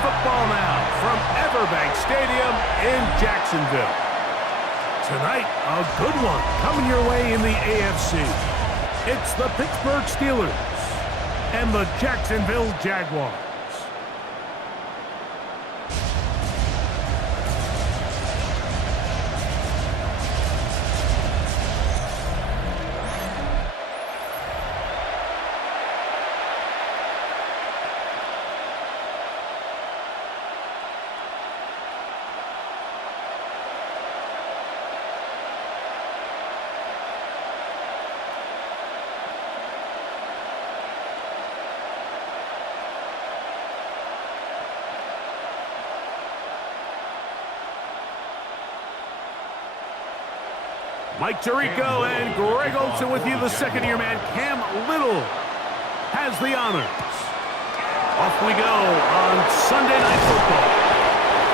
football now from Everbank Stadium in Jacksonville. Tonight, a good one coming your way in the AFC. It's the Pittsburgh Steelers and the Jacksonville Jaguars. Mike Tirico and Greg Olsen with you. The second-year man, Cam Little, has the honors. Off we go on Sunday Night Football.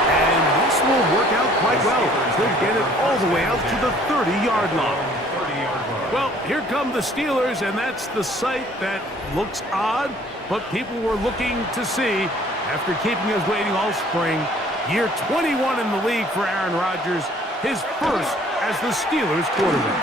And this will work out quite well. They'll get it all the way out to the 30-yard line. Well, here come the Steelers, and that's the sight that looks odd, but people were looking to see after keeping us waiting all spring. Year 21 in the league for Aaron Rodgers, his first as the Steelers quarterback.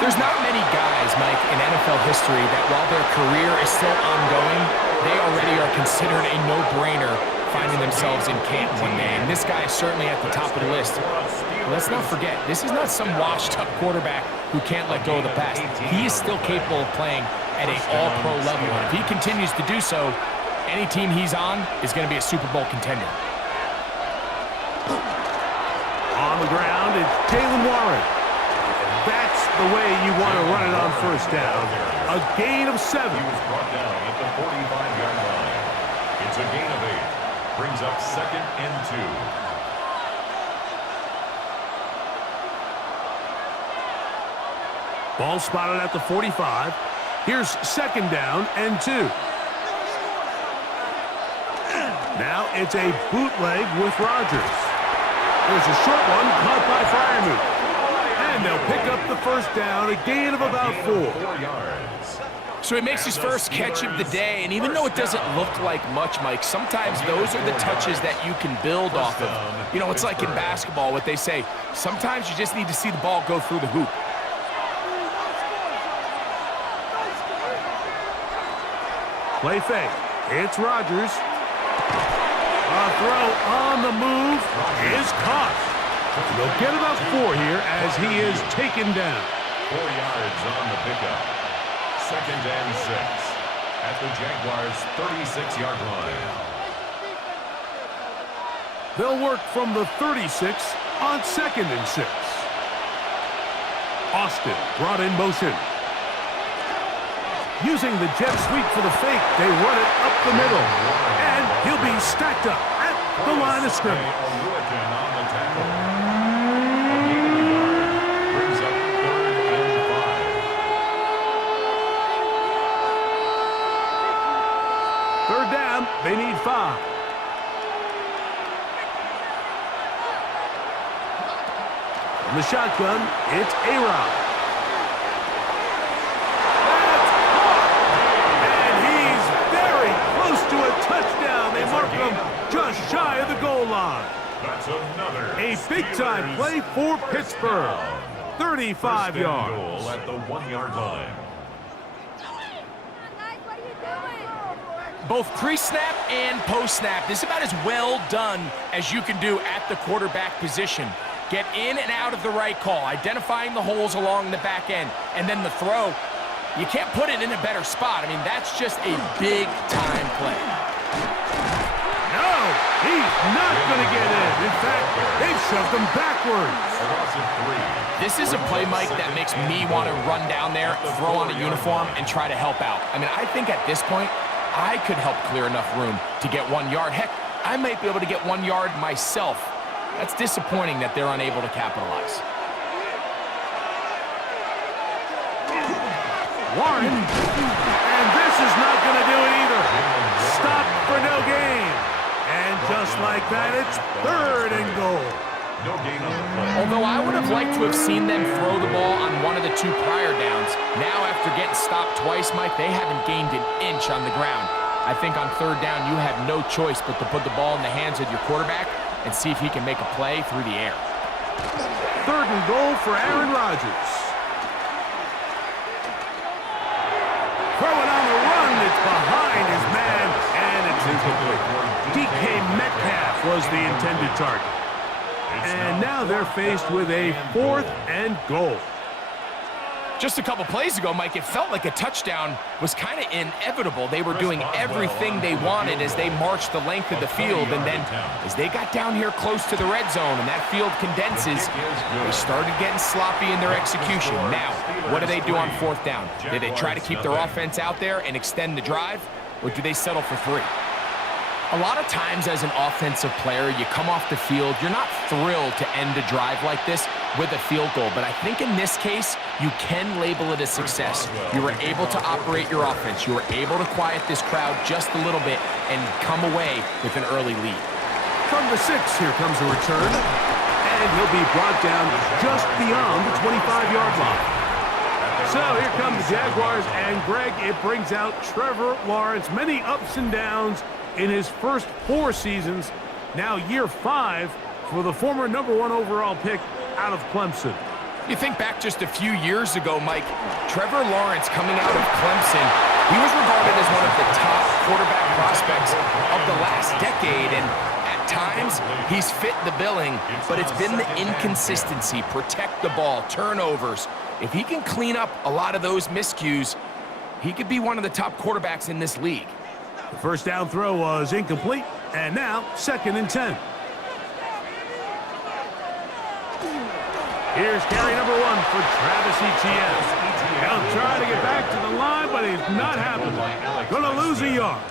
There's not many guys, Mike, in NFL history that while their career is still ongoing, they already are considered a no-brainer finding themselves in Canton one day. And this guy is certainly at the top of the list. Let's not forget, this is not some washed-up quarterback who can't let go of the past. He is still capable of playing at an all-pro level. And if he continues to do so, any team he's on is going to be a Super Bowl contender. On the ground, it's Jalen Warren. And that's the way you want to run it on first down. A gain of 7. He was brought down at the 45-yard line. It's a gain of 8. Brings up 2nd and 2. Ball spotted at the 45. Here's 2nd down and 2. Now it's a bootleg with Rodgers. There's a short one caught by Freiermuth. And they'll pick up the first down, a gain of about 4. So he makes his first catch of the day, and even though it doesn't look like much, Mike, sometimes those are the touches that you can build off of. You know, it's like in basketball, what they say, sometimes you just need to see the ball go through the hoop. Play fake. It's Rodgers. A throw on the move is caught. They'll get about 4 here as he is taken down. 4 yards on the pickup. 2nd and 6 at the Jaguars' 36-yard line. They'll work from the 36 on 2nd and 6. Austin brought in motion. Using the jet sweep for the fake, they run it up the middle. And he'll be stacked up at the line of scrimmage. Brings up 3rd and 5. 3rd down, they need 5. From the shotgun, it's A-Rod. To a touchdown. They mark him just shy of the goal line. That's another a big-time play for Pittsburgh. 35 yards. Goal at the 1-yard line. Both pre-snap and post-snap, this is about as well done as you can do at the quarterback position. Get in and out of the right call, identifying the holes along the back end, and then the throw. You can't put it in a better spot. I mean, that's just a big-time play. No, he's not going to get in. In fact, they've shoved him backwards. This is a play, Mike, that makes me want to run down there, throw on a uniform, and try to help out. I mean, I think at this point, I could help clear enough room to get 1 yard. Heck, I might be able to get 1 yard myself. That's disappointing that they're unable to capitalize. Warren, and this is not going to do it either. Stop for no gain. And just like that, it's 3rd and goal. No gain on the play. Although I would have liked to have seen them throw the ball on one of the 2 prior downs, now after getting stopped twice, Mike, they haven't gained an inch on the ground. I think on third down, you have no choice but to put the ball in the hands of your quarterback and see if he can make a play through the air. 3rd and goal for Aaron Rodgers. Throwing on the run, it's behind his man, and it's incomplete. DK Metcalf was the intended target. And now they're faced with a 4th and goal. Just a couple plays ago, Mike, it felt like a touchdown was kind of inevitable. They were doing everything they wanted as they marched the length of the field, and then as they got down here close to the red zone and that field condenses, they started getting sloppy in their execution. Now, what do they do on 4th down? Do they try to keep their offense out there and extend the drive, or do they settle for 3? A lot of times as an offensive player, you come off the field, you're not thrilled to end a drive like this with a field goal, but I think in this case, you can label it a success. You were able to operate your offense. You were able to quiet this crowd just a little bit and come away with an early lead. From the 6, here comes a return, and he'll be brought down just beyond the 25-yard line. So here come the Jaguars, and Greg, it brings out Trevor Lawrence. Many ups and downs in his first 4 seasons. Now year 5 for the former #1 overall pick out of Clemson. You think back just a few years ago, Mike, Trevor Lawrence coming out of Clemson, he was regarded as one of the top quarterback prospects of the last decade, and at times he's fit the billing, but it's been the inconsistency, protect the ball, turnovers. If he can clean up a lot of those miscues, he could be one of the top quarterbacks in this league. The first down throw was incomplete, and now 2nd and 10. Here's carry number 1 for Travis Etienne. He'll try to get back to the line, but he's not happening. Gonna lose a yard.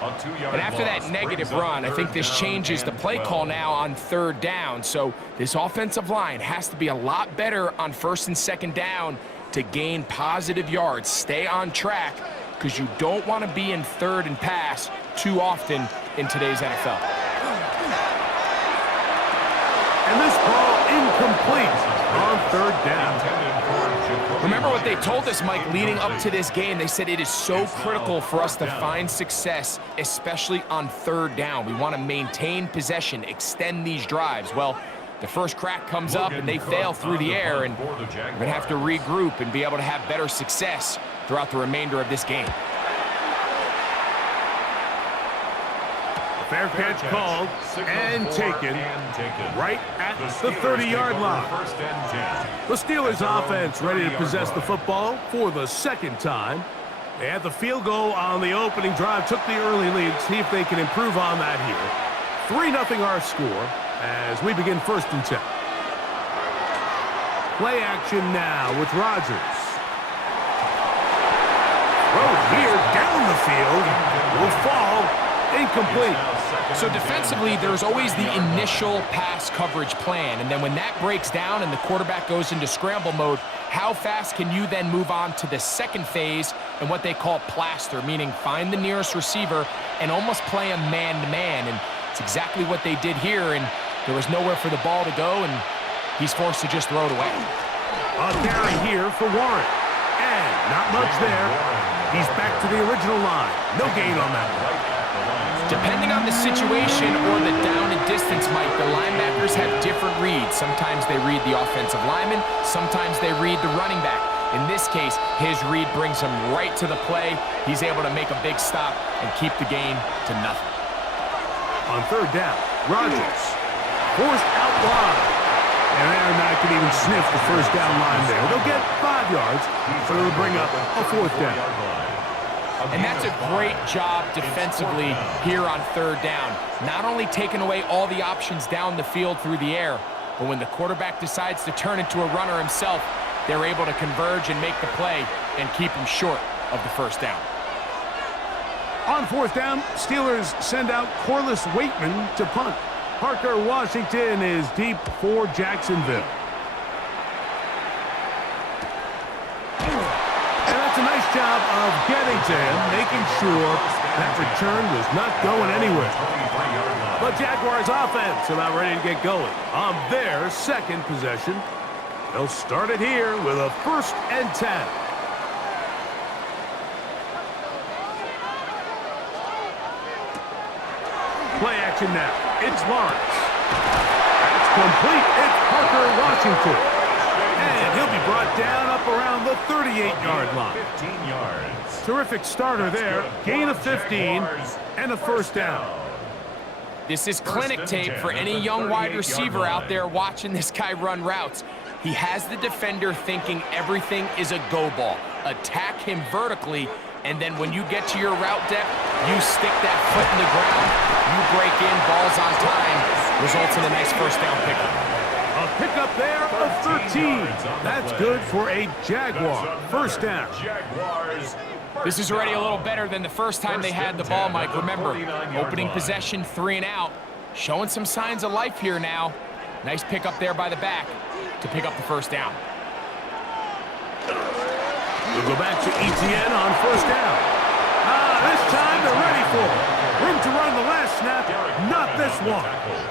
And after that negative run, I think this changes the play call now on 3rd down. So this offensive line has to be a lot better on 1st and 2nd down to gain positive yards. Stay on track, because you don't want to be in 3rd and pass too often in today's NFL. And this ball incomplete on 3rd down. Remember what they told us, Mike, leading up to this game. They said it is so critical for us to find success, especially on 3rd down. We want to maintain possession, extend these drives. Well, the first crack comes up and they fail through the air, and we're going to have to regroup and be able to have better success throughout the remainder of this game. Fair catch called and taken right at the 30-yard line. The Steelers offense ready to possess the football for the 2nd time. They had the field goal on the opening drive, took the early lead. See if they can improve on that here. 3-0 our score as we begin 1st and 10. Play action now with Rodgers. Throw here down the field. Will fall. Incomplete. So defensively, there's always the initial pass coverage plan, and then when that breaks down and the quarterback goes into scramble mode, how fast can you then move on to the 2nd phase and what they call plaster, meaning find the nearest receiver and almost play a man-to-man, and it's exactly what they did here, and there was nowhere for the ball to go, and he's forced to just throw it away. A carry here for Warren, and not much there. He's back to the original line. No gain on that one. Depending on the situation or the down and distance, Mike, the linebackers have different reads. Sometimes they read the offensive lineman, sometimes they read the running back. In this case, his read brings him right to the play. He's able to make a big stop and keep the gain to nothing. On 3rd down, Rodgers forced out wide. And they're not going to even sniff the 1st down line there. They'll get 5 yards, so they'll bring up a 4th down. And that's a great job defensively here on 3rd down. Not only taking away all the options down the field through the air, but when the quarterback decides to turn into a runner himself, they're able to converge and make the play and keep him short of the 1st down. On 4th down, Steelers send out Corliss Waitman to punt. Parker Washington is deep for Jacksonville. And that's a nice job of getting to him, making sure that return was not going anywhere. But Jaguars offense about ready to get going on their 2nd possession. They'll start it here with a 1st and 10. play action now. It's Lawrence. It's complete. It's Parker Washington. And he'll be brought down up around the 38-yard line. 15 yards. Terrific starter there. Gain of 15 and a first down. This is clinic tape for any young wide receiver out there watching this guy run routes. He has the defender thinking everything is a go ball. Attack him vertically, and then when you get to your route depth, you stick that foot in the ground, you break in, balls on time, results in a nice first down pickup. A pickup there of 13. That's good for a Jaguar. First down. This is already a little better than the first time they had the ball, Mike. Remember, opening possession, 3 and out. Showing some signs of life here now. Nice pickup there by the back to pick up the first down. We'll go back to ETN on first down. This time they're ready for it. Room to run the last snap, not this one.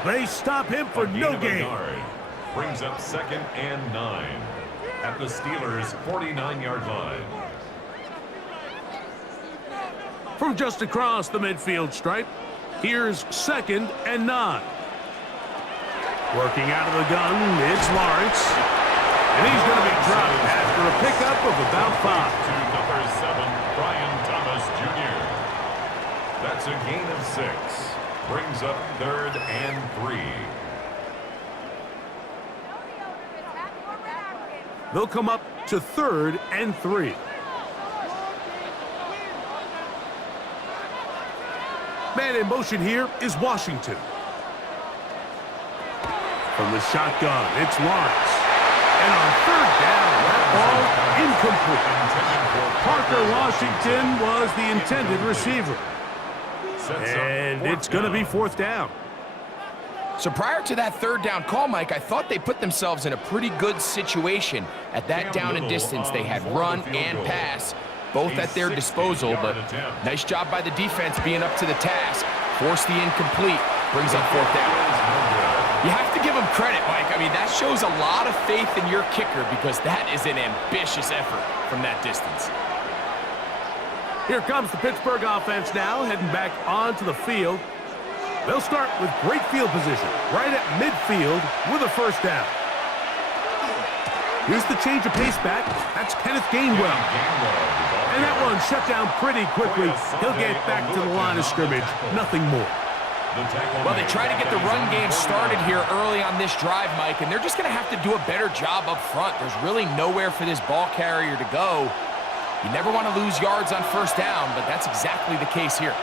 They stop him for no gain. Brings up 2nd and 9 at the Steelers' 49-yard line. From just across the midfield stripe, here's 2nd and 9. Working out of the gun, it's Lawrence. And he's going to be dropped after a pickup of about 5. To number 7, Brian Thomas Jr. That's a gain of 6. Brings up 3rd and 3. They'll come up to 3rd and 3. Man in motion here is Washington. From the shotgun, it's Lawrence. And on 3rd down, that ball incomplete. Parker Washington was the intended receiver. And it's going to be 4th down. So prior to that 3rd down call, Mike, I thought they put themselves in a pretty good situation. At that down and distance, they had run and pass, both at their disposal, but nice job by the defense being up to the task. Forced the incomplete, brings up 4th down. You have to give them credit, Mike. I mean, that shows a lot of faith in your kicker because that is an ambitious effort from that distance. Here comes the Pittsburgh offense now, heading back onto the field. They'll start with great field position, right at midfield with a first down. Here's the change of pace back. That's Kenneth Gainwell. And that one shut down pretty quickly. He'll get back to the line of scrimmage. Nothing more. Well, they try to get the run game started here early on this drive, Mike, and they're just going to have to do a better job up front. There's really nowhere for this ball carrier to go. You never want to lose yards on first down, but that's exactly the case here.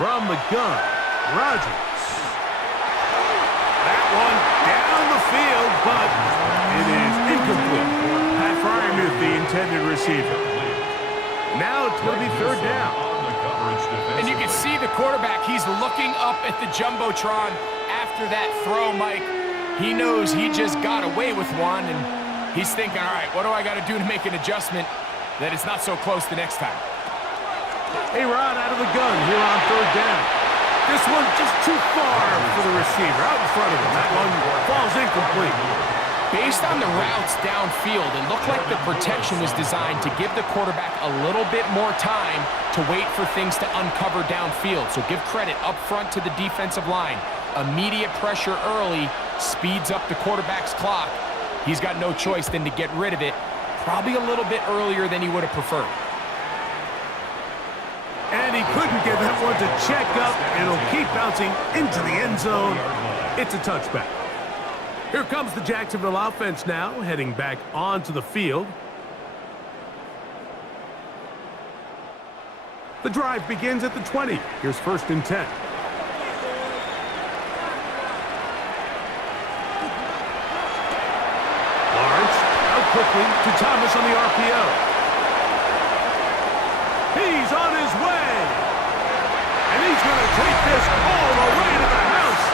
From the gun, Rodgers. That one down the field, but it is incomplete. Pat Fryer is the intended receiver. Now it's going to be 3rd down. And you can see the quarterback, he's looking up at the Jumbotron after that throw, Mike. He knows he just got away with one, and he's thinking, all right, what do I got to do to make an adjustment that it's not so close the next time? A-Rod out of the gun here on 3rd down. This one just too far for the receiver out in front of him. That one falls incomplete. Based on the routes downfield, it looked like the protection was designed to give the quarterback a little bit more time to wait for things to uncover downfield. So give credit up front to the defensive line. Immediate pressure early speeds up the quarterback's clock. He's got no choice than to get rid of it, probably a little bit earlier than he would have preferred. And he couldn't get that one to check up, and it'll keep bouncing into the end zone. It's a touchback. Here comes the Jacksonville offense now, heading back onto the field. The drive begins at the 20. Here's 1st and 10. Lawrence out quickly to Thomas on the RPO. He's on his way. And he's going to take this all the way to the house.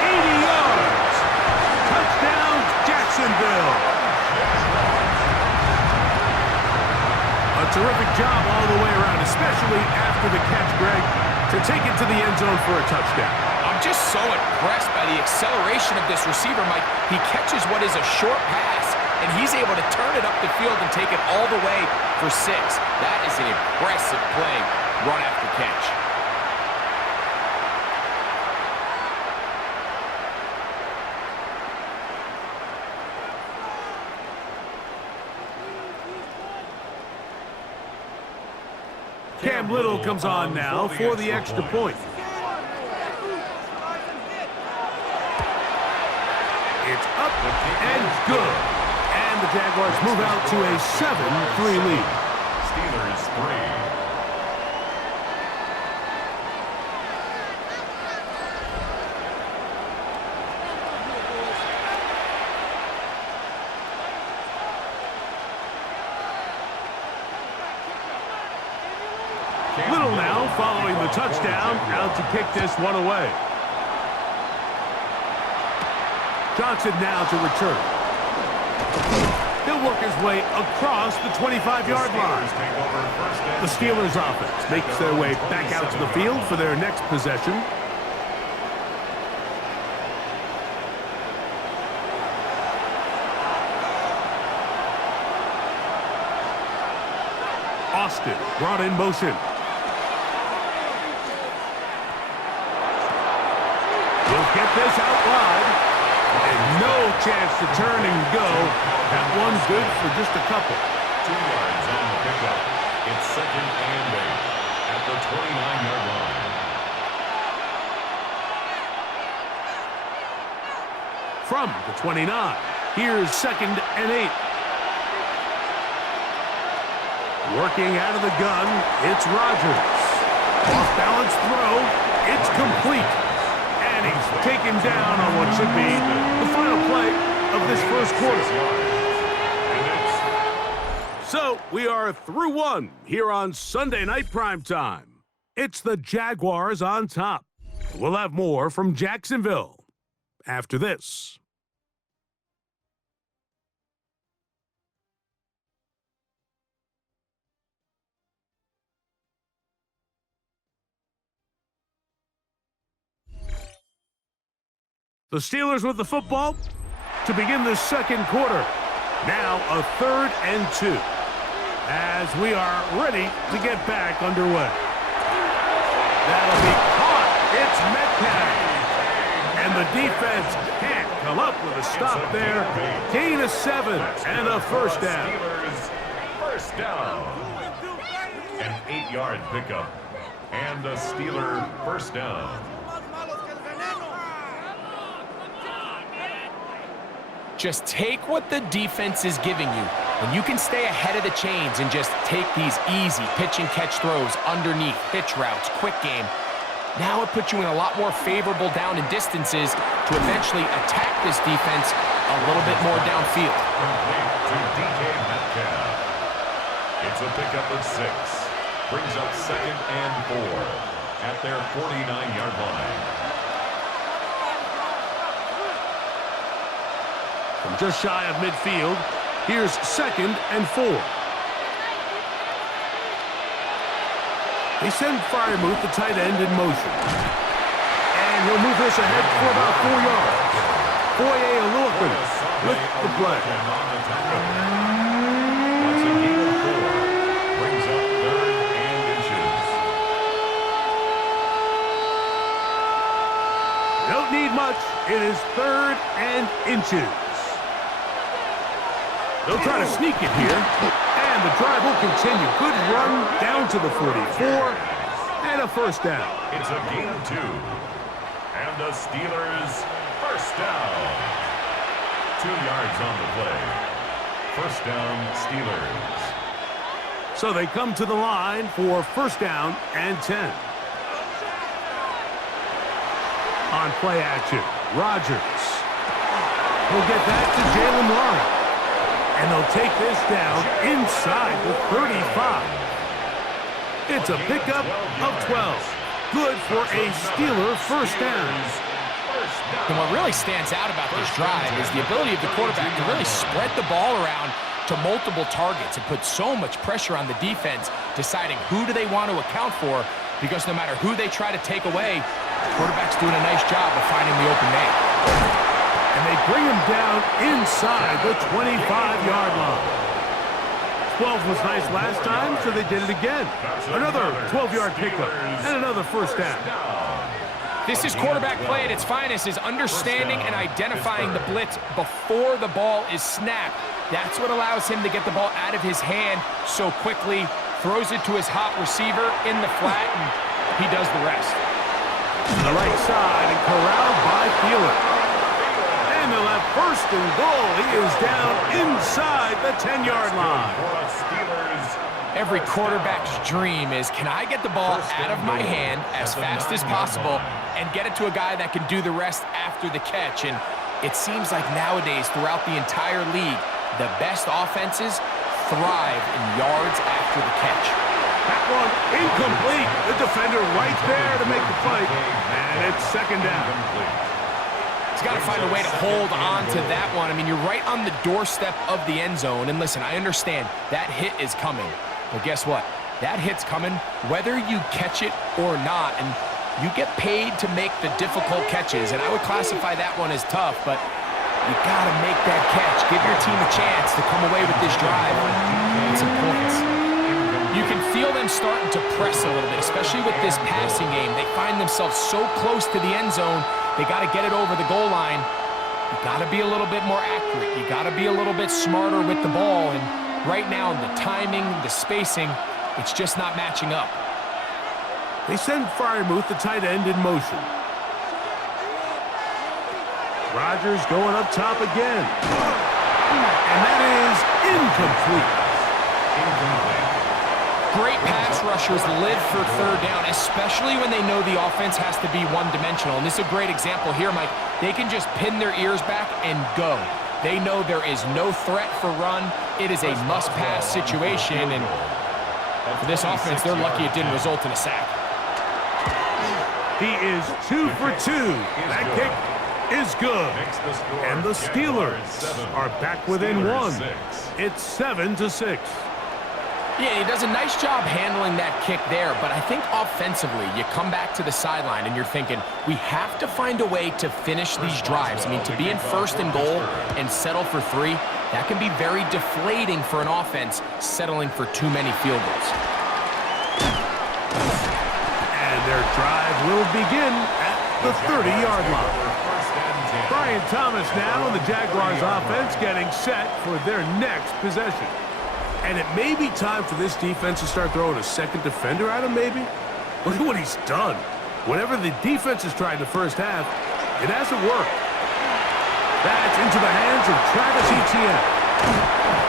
80 yards. Touchdown, Jacksonville. A terrific job all the way around, especially after the catch, Greg, to take it to the end zone for a touchdown. I'm just so impressed by the acceleration of this receiver, Mike. He catches what is a short pass, and he's able to turn it up the field and take it all the way for 6. That is an impressive play, run after catch. Cam Little comes on now for the extra point. It's up and good. And the Jaguars move out to a 7-3 lead. Steelers 3. Little now following the touchdown, out to kick this one away. Johnson now to return. He'll work his way across the 25-yard line. The Steelers offense makes their way back out to the field for their next possession. Austin brought in motion. He'll get this out wide. And no chance to turn and go. That one's good for just a couple. 2 yards on the pickup. It's 2nd and 8 at the 29-yard line. From the 29, here's 2nd and 8. Working out of the gun, it's Rodgers. Off-balance throw, it's complete. And he's taken down on what should be the final play of this first quarter. So, we are through one here on Sunday Night Primetime. It's the Jaguars on top. We'll have more from Jacksonville after this. The Steelers with the football to begin the second quarter. Now a 3rd and 2 as we are ready to get back underway. That'll be caught. It's Metcalf. And the defense can't come up with a stop there. Gain of 7 and a first down. Steelers first down. An 8-yard pickup and a Steeler first down. Just take what the defense is giving you. When you can stay ahead of the chains and just take these easy pitch and catch throws underneath, hitch routes, quick game, now it puts you in a lot more favorable down and distances to eventually attack this defense a little bit more downfield. Complete to DK Metcalf. It's a pickup of 6. Brings up 2nd and 4 at their 49-yard line. From just shy of midfield, here's 2nd and 4. They send Freiermuth, the tight end, in motion. And he'll move this ahead for about 4 yards. Foye Oluokun with the play. That's a gain of 4. Brings up 3rd and inches. Don't need much. It is 3rd and inches. They'll try to sneak it here, and the drive will continue. Good run down to the 44, and a first down. It's a gain of 2, and the Steelers first down. 2 yards on the play. First down, Steelers. So they come to the line for first down and 10. On play action, Rodgers will get that to Jalen Warren. And they'll take this down inside the 35. It's a pickup of 12. Good for a Steeler first down. And what really stands out about this drive is the ability of the quarterback to really spread the ball around to multiple targets and put so much pressure on the defense, deciding who do they want to account for, because no matter who they try to take away, the quarterback's doing a nice job of finding the open man. And they bring him down inside the 25-yard line. 12 was nice last time, so they did it again. Another 12-yard pickup and another first down. This is quarterback play at its finest, is understanding and identifying the blitz before the ball is snapped. That's what allows him to get the ball out of his hand so quickly, throws it to his hot receiver in the flat, and he does the rest. To the right side and corralled by Thielen. And they'll have first and goal. He is down inside the 10-yard line. Every quarterback's dream is, can I get the ball out of my hand as fast as possible and get it to a guy that can do the rest after the catch? And it seems like nowadays throughout the entire league, the best offenses thrive in yards after the catch. That one incomplete. The defender right there to make the play. And it's second down. He's got to find a way to hold on to that one. I mean, you're right on the doorstep of the end zone. And listen, I understand that hit is coming. But guess what? That hit's coming whether you catch it or not. And you get paid to make the difficult catches. And I would classify that one as tough, but you got to make that catch. Give your team a chance to come away with this drive. It's important. You can feel them starting to press a little bit, especially with this passing game. They find themselves so close to the end zone, they got to get it over the goal line. You got to be a little bit more accurate. You got to be a little bit smarter with the ball. And right now, the timing, the spacing, it's just not matching up. They send Freiermuth, the tight end, in motion. Rodgers going up top again. And that is incomplete. Great pass rushers live for third down, especially when they know the offense has to be one-dimensional. And this is a great example here, Mike. They can just pin their ears back and go. They know there is no threat for run. It is a must-pass situation, and for this offense, they're lucky it didn't result in a sack. He is 2 for 2. That kick is good. And the Steelers are back within one. It's 7-6. Yeah, he does a nice job handling that kick there, but I think offensively, you come back to the sideline and you're thinking, we have to find a way to finish these drives. I mean, to be in first and goal and settle for 3, that can be very deflating for an offense settling for too many field goals. And their drive will begin at the 30-yard line. Brian Thomas now and the Jaguars offense getting set for their next possession. And it may be time for this defense to start throwing a second defender at him, maybe. Look at what he's done. Whatever the defense has tried in the first half, it hasn't worked. That's into the hands of Travis Etienne.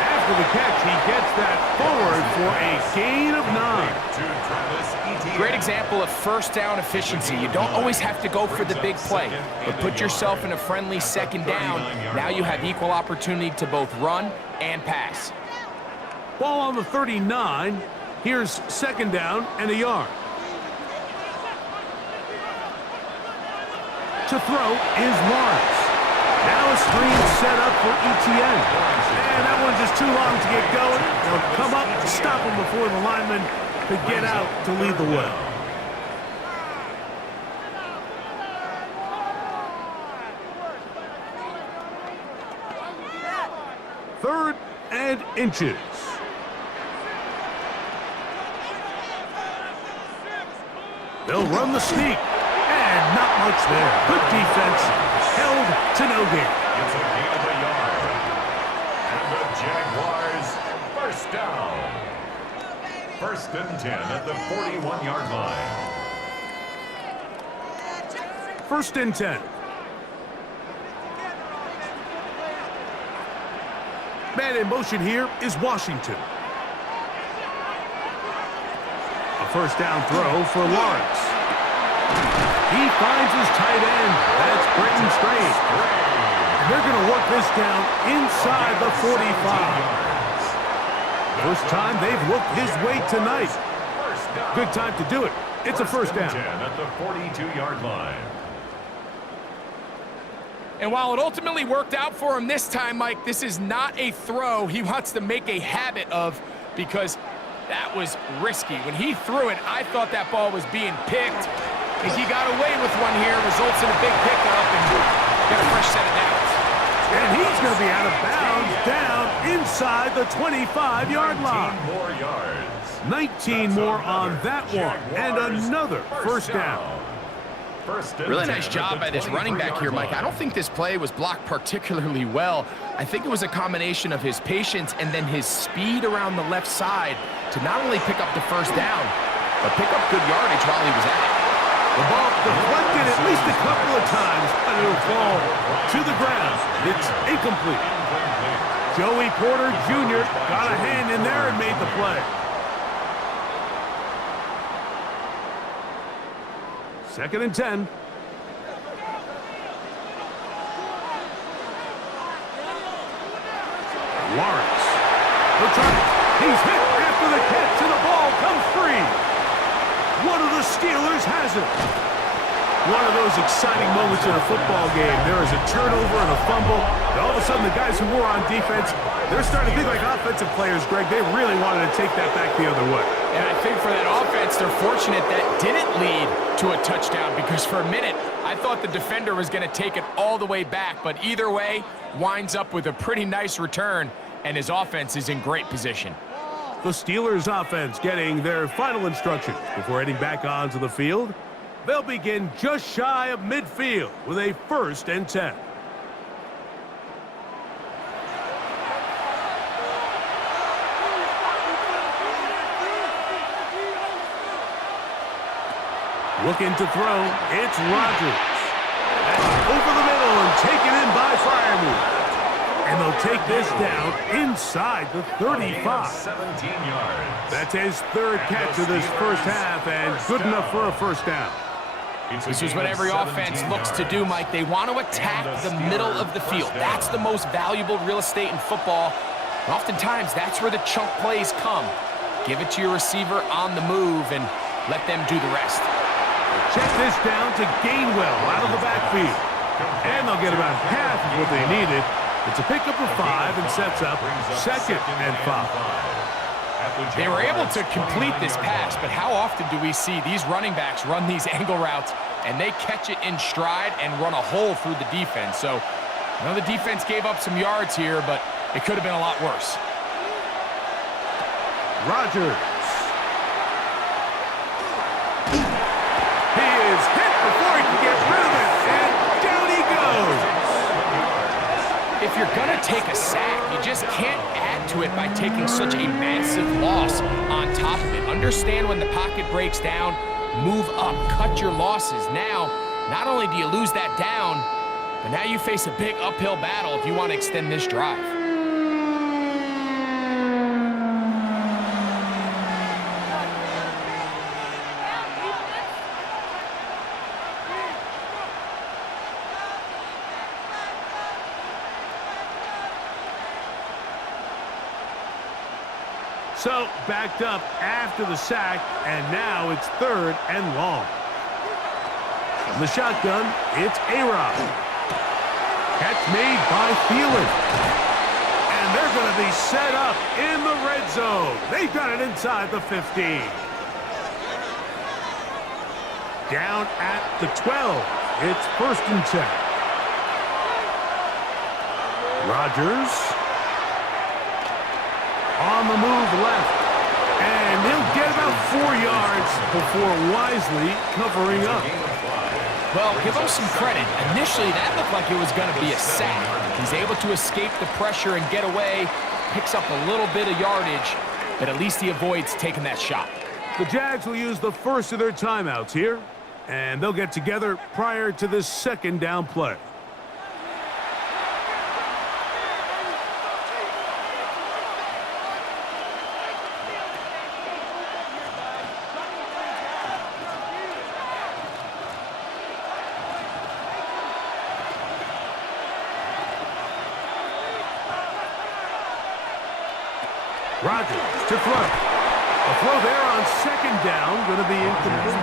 After the catch, he gets that forward for a gain of 9. Great example of first down efficiency. You don't always have to go for the big play, but put yourself in a friendly second down. Now you have equal opportunity to both run and pass. Ball on the 39. Here's second down and a yard. To throw is Lawrence. Now a screen set up for Etienne. And that one's just too long to get going. They'll come up and stop him before the lineman could get out to lead the way. Third and inches. They'll run the sneak. And not much there. Good defense. Held to no gain. It's a gain of a yard. And the Jaguars first down. First and 10 at the 41-yard line. First and 10. Man in motion here is Washington. A first down throw for Lawrence. He finds his tight end. That's Brenton Strange. And they're going to work this down inside the 45. First time they've looked his way tonight. Good time to do it. It's a first down. 10 at the 42-yard line. And while it ultimately worked out for him this time, Mike, this is not a throw he wants to make a habit of, because that was risky. When he threw it, I thought that ball was being picked. And he got away with one here, results in a big pickup and get a fresh set of downs. And he's going to be out of bounds down inside the 25-yard line. 19 more yards. 19 more on that one, and another first down. Really nice job by this running back here, Mike. I don't think this play was blocked particularly well. I think it was a combination of his patience and then his speed around the left side to not only pick up the first down, but pick up good yardage while he was at it. The ball deflected at least a couple of times, but it'll fall to the ground. It's incomplete. Joey Porter Jr. got a hand in there and made the play. Second and 10. Lawrence. He'll try it. He's hit after the catch, and the ball comes free. One of the Steelers has it. One of those exciting moments in a football game. There is a turnover and a fumble. And all of a sudden, the guys who were on defense, they're starting to think like offensive players, Greg. They really wanted to take that back the other way. And I think for that offense, they're fortunate that didn't lead to a touchdown, because for a minute, I thought the defender was going to take it all the way back. But either way, winds up with a pretty nice return, and his offense is in great position. The Steelers offense getting their final instructions before heading back onto the field. They'll begin just shy of midfield with a 1st and 10. Looking to throw, it's Rodgers. That's over the middle and taken in by Freiermuth. And they'll take this down inside the 35. 17 yards. That's his 3rd catch of this first half, and good enough for a first down. This is what every offense looks to do, Mike. They want to attack the middle of the field. That's the most valuable real estate in football. And oftentimes, that's where the chunk plays come. Give it to your receiver on the move and let them do the rest. Check this down to Gainwell out of the backfield. And they'll get about half of what they needed. It's a pickup of 5 and sets up 2nd and 5. They were able to complete this pass, but how often do we see these running backs run these angle routes and they catch it in stride and run a hole through the defense? So, I know the defense gave up some yards here, but it could have been a lot worse. Rodgers. He is hit before he can get rid of it, and down he goes. If you're going to take a sack, you just can't add to it by taking such a massive loss on top of it. Understand when the pocket breaks down, move up, cut your losses. Now, not only do you lose that down, but now you face a big uphill battle if you want to extend this drive. So, backed up after the sack, and now it's 3rd and long. From the shotgun, it's A-Rod. Catch made by Thielen. And they're going to be set up in the red zone. They've got it inside the 15. Down at the 12, it's 1st and 10. Rodgers. On the move left, and he'll get about 4 yards before wisely covering up. Well, give him some credit. Initially, that looked like it was going to be a sack. He's able to escape the pressure and get away, picks up a little bit of yardage, but at least he avoids taking that shot. The Jags will use the first of their timeouts here, and they'll get together prior to this 2nd down play. Rodgers to throw. A throw there on 2nd down, going to be incomplete.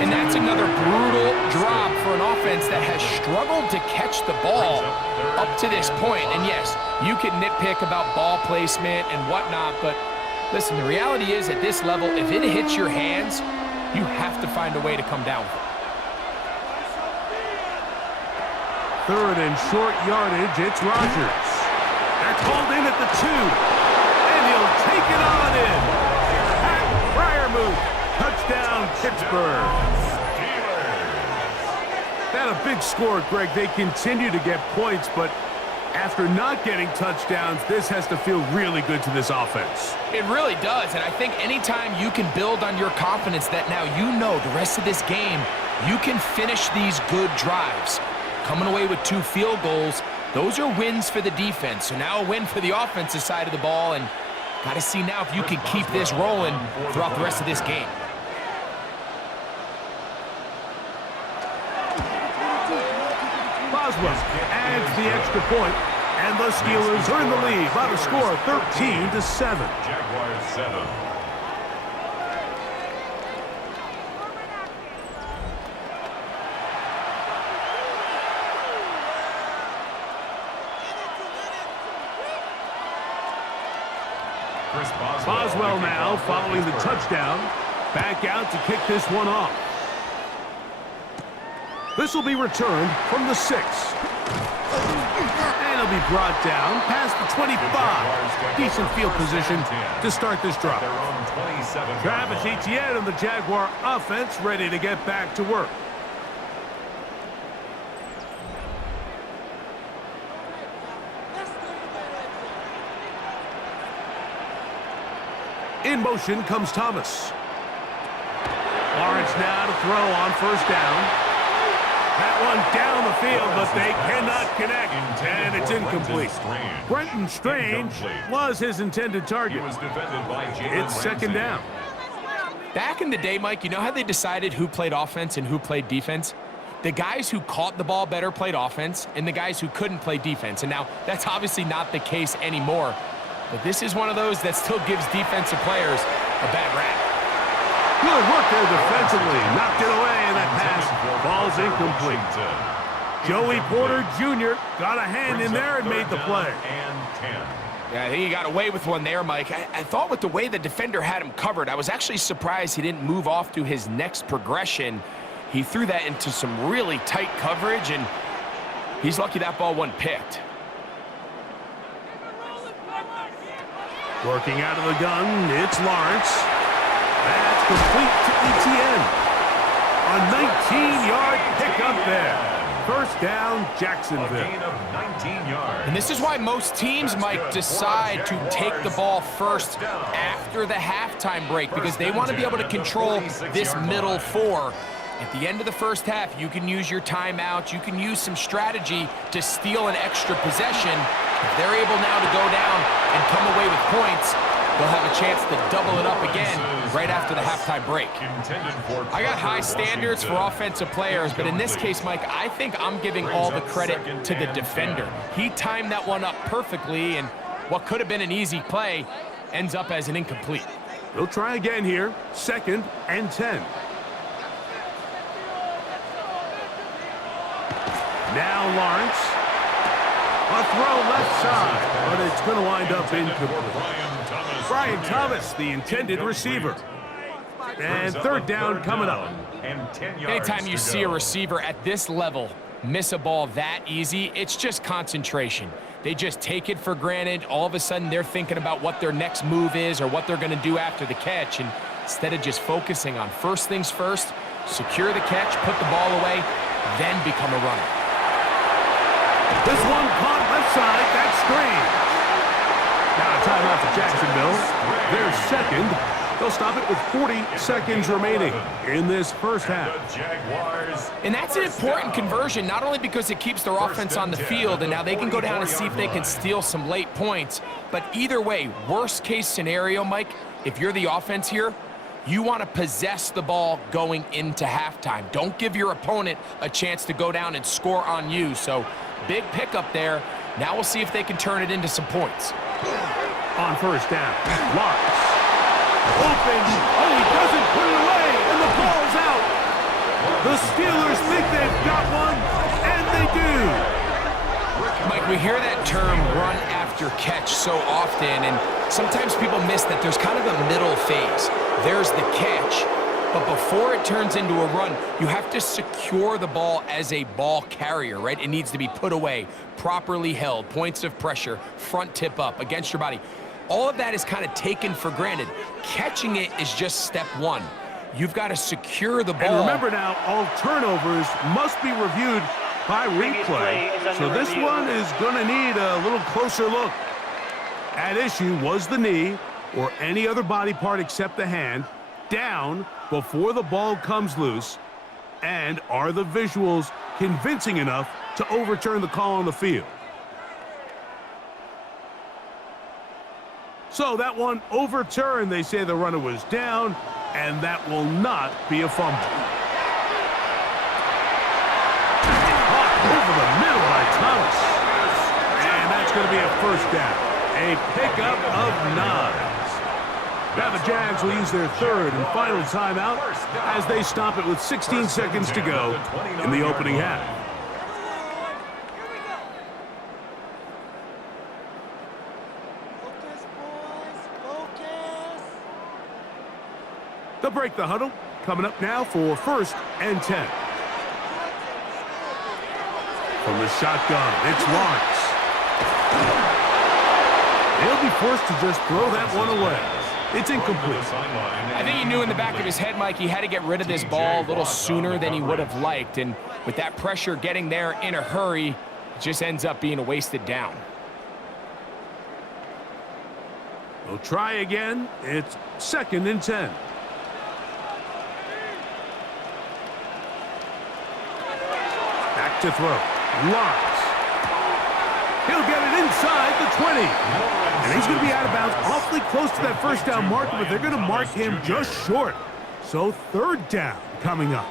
And that's another brutal drop for an offense that has struggled to catch the ball up to this point. And yes, you can nitpick about ball placement and whatnot, but listen, the reality is at this level, if it hits your hands, you have to find a way to come down with it. third and short yardage, it's Rodgers. That's hauled in at the 2. And he'll take it on in. Pat Fryermuth. Touchdown, Pittsburgh. That a big score, Greg. They continue to get points, but after not getting touchdowns, this has to feel really good to this offense. It really does, and I think anytime you can build on your confidence that now you know the rest of this game, you can finish these good drives. Coming away with 2 field goals, those are wins for the defense. So now a win for the offensive side of the ball, and got to see now if you can keep this rolling throughout the rest of this game. Boswell adds the extra point, and the Steelers are in the lead by the score of 13-7. Jaguars 7. Boswell now following the touchdown. Back out to kick this one off. This will be returned from the 6. And it'll be brought down past the 25. Decent field position to start this drive. Travis Etienne and the Jaguar offense ready to get back to work. In motion comes Thomas. Lawrence now to throw on first down. That one down the field, but they cannot connect, and it's incomplete. Brenton Strange was his intended target. It's second down. Back in the day, Mike, you know how they decided who played offense and who played defense? The guys who caught the ball better played offense, and the guys who couldn't play defense. And now that's obviously not the case anymore. But this is one of those that still gives defensive players a bad rap. Good work there defensively. Knocked it away, and that pass falls incomplete. Joey Porter Jr. got a hand in there and made the play. Yeah, I think he got away with one there, Mike. I thought with the way the defender had him covered, I was actually surprised he didn't move off to his next progression. He threw that into some really tight coverage, and he's lucky that ball wasn't picked. Working out of the gun, it's Lawrence. That's complete to Etienne. A 19-yard pickup there. First down, Jacksonville. A gain of 19 yards. And this is why most teams, Mike, decide to take the ball first after the halftime break, because they want to be able to control this middle 4. At the end of the first half, you can use your timeout. You can use some strategy to steal an extra possession. If they're able now to go down and come away with points, they'll have a chance to double it up again right after the halftime break. I got high standards for offensive players, but in this case, Mike, I think I'm giving all the credit to the defender. He timed that one up perfectly, and what could have been an easy play ends up as an incomplete. They'll try again here. 2nd and 10. Now Lawrence. A throw left side, but it's going to wind up incomplete. Brian Thomas, the intended receiver. And third down coming up. Anytime you see a receiver at this level miss a ball that easy, it's just concentration. They just take it for granted. All of a sudden, they're thinking about what their next move is or what they're going to do after the catch. And instead of just focusing on first things first, secure the catch, put the ball away, then become a runner. This one caught left side. That's strange. Now a timeout for Jacksonville. Their second. They'll stop it with 40 seconds remaining in this first half. And that's an important conversion, not only because it keeps their offense on the field, and now they can go down and see if they can steal some late points. But either way, worst case scenario, Mike, if you're the offense here, you want to possess the ball going into halftime. Don't give your opponent a chance to go down and score on you. So big pickup there. Now we'll see if they can turn it into some points. On first down, Lawrence. Open. Oh, he doesn't put it away, and the ball's out. The Steelers think they've got one, and they do. Mike, we hear that term run after catch so often, and sometimes people miss that there's kind of a middle phase. There's the catch, but before it turns into a run, you have to secure the ball as a ball carrier, right? It needs to be put away, properly held, points of pressure, front tip up against your body. All of that is kind of taken for granted. Catching it is just step one. You've got to secure the ball. And remember now, all turnovers must be reviewed by replay. So this one is going to need a little closer look. At issue was the knee or any other body part except the hand down before the ball comes loose. And are the visuals convincing enough to overturn the call on the field? So that one overturned. They say the runner was down, and that will not be a fumble. Caught over the middle by Thomas. And that's going to be a first down. A pickup of 9. Now the Jags will use their third and final timeout as they stop it with 16 seconds to go in the opening half. They'll break the huddle. Coming up now for 1st and 10. From the shotgun, it's Lawrence. He'll be forced to just throw that one away. It's incomplete. I think he knew in the back of his head, Mike, he had to get rid of this ball a little sooner than he would have liked. And with that pressure getting there in a hurry, it just ends up being a wasted down. We'll try again. It's 2nd and 10. Back to throw. Lawrence. He'll get it inside the 20. And he's going to be out of bounds awfully close to that first down marker, but they're going to mark him just short. So 3rd down coming up.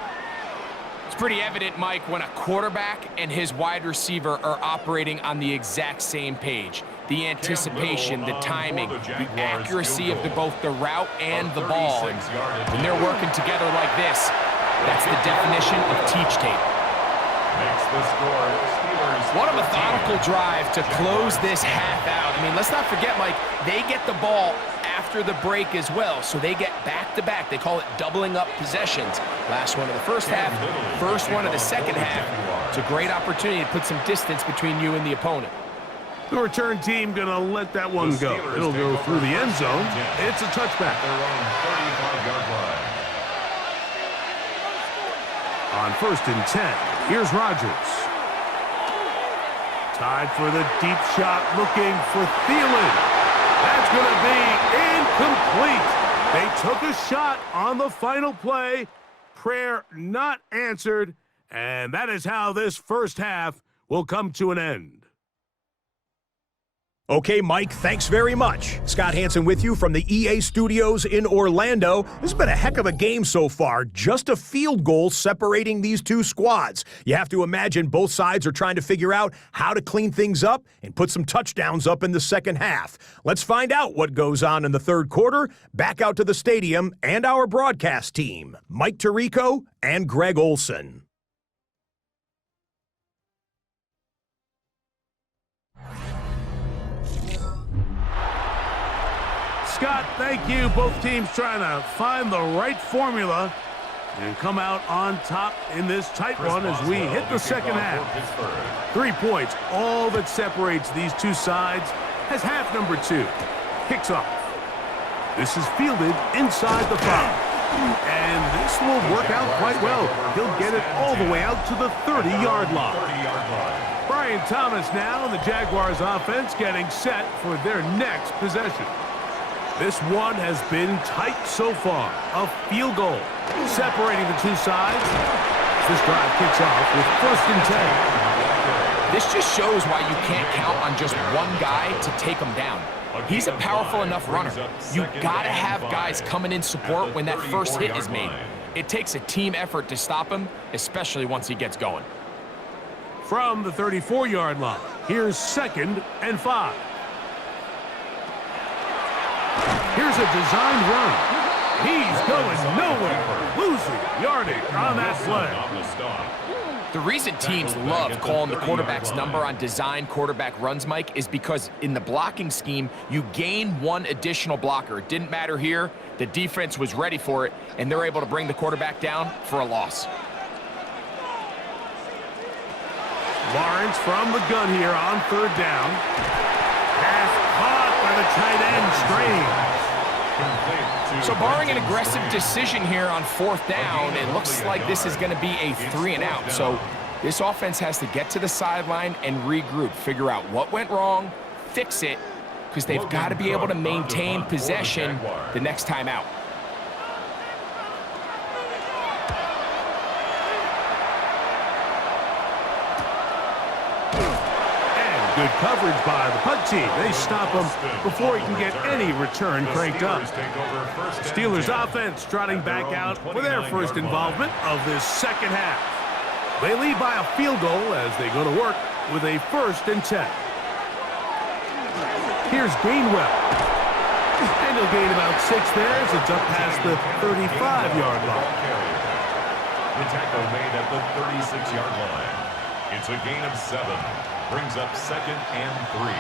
It's pretty evident, Mike, when a quarterback and his wide receiver are operating on the exact same page. The anticipation, the timing, the accuracy of both the route and the ball. And when they're working together like this, that's the definition of teach tape. Makes the score. What a methodical drive to close this half out. I mean, let's not forget, Mike, they get the ball after the break as well, so they get back-to-back. They call it doubling up possessions. Last one of the first half, first one of the second half. It's a great opportunity to put some distance between you and the opponent. The return team going to let that one go. It'll go through the end zone. It's a touchback. Their own 35-yard line. On 1st and 10, here's Rodgers. Tied for the deep shot, looking for Thielen. That's going to be incomplete. They took a shot on the final play. Prayer not answered. And that is how this first half will come to an end. Okay, Mike, thanks very much. Scott Hansen with you from the EA Studios in Orlando. This has been a heck of a game so far. Just a field goal separating these two squads. You have to imagine both sides are trying to figure out how to clean things up and put some touchdowns up in the second half. Let's find out what goes on in the third quarter. Back out to the stadium and our broadcast team, Mike Tirico and Greg Olson. Scott, thank you. Both teams trying to find the right formula and come out on top in this tight one as we hit the second half. 3 points, all that separates these two sides as half number 2 kicks off. This is fielded inside the 5. And this will work out quite well. He'll get it all the way out to the 30-yard line. Brian Thomas now and the Jaguars offense getting set for their next possession. This one has been tight so far. A field goal separating the two sides. This drive kicks off with 1st and 10. This just shows why you can't count on just one guy to take him down. He's a powerful enough runner. You gotta have guys coming in support when that first hit is made. It takes a team effort to stop him, especially once he gets going. From the 34-yard line, here's 2nd and 5. Here's a designed run. He's going nowhere. Losing yardage on that play. On the stop. The reason teams love calling the quarterback's number on design quarterback runs, Mike, is because in the blocking scheme, you gain one additional blocker. It didn't matter here. The defense was ready for it, and they're able to bring the quarterback down for a loss. Lawrence from the gun here on third down. Pass caught by the tight end, Strange. So barring an aggressive decision here on fourth down, it looks like this is going to be a 3-and-out. So this offense has to get to the sideline and regroup, figure out what went wrong, fix it, because they've got to be able to maintain possession the next time out. Good coverage by the punt team. They stop him before he can get any return cranked up. Steelers offense trotting back out for their first involvement of this second half. They lead by a field goal as they go to work with a 1st and 10. Here's Gainwell. And he'll gain about 6 there as it's up past the 35-yard line. The tackle made at the 36-yard line. It's a gain of 7. Brings up 2nd and 3.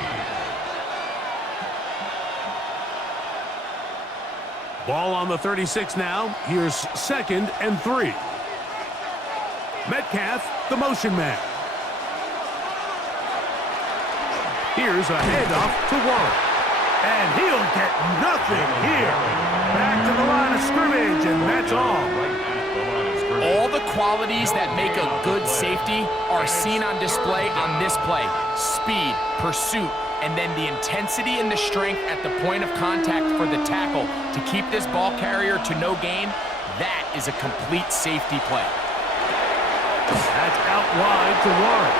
Ball on the 36 now. Here's 2nd and 3. Metcalf, the motion man. Here's a handoff to Warren. And he'll get nothing here. Back to the line of scrimmage, and that's all. All the qualities that make a good safety are seen on display on this play. Speed, pursuit, and then the intensity and the strength at the point of contact for the tackle to keep this ball carrier to no gain. That is a complete safety play. That's out wide to Warren.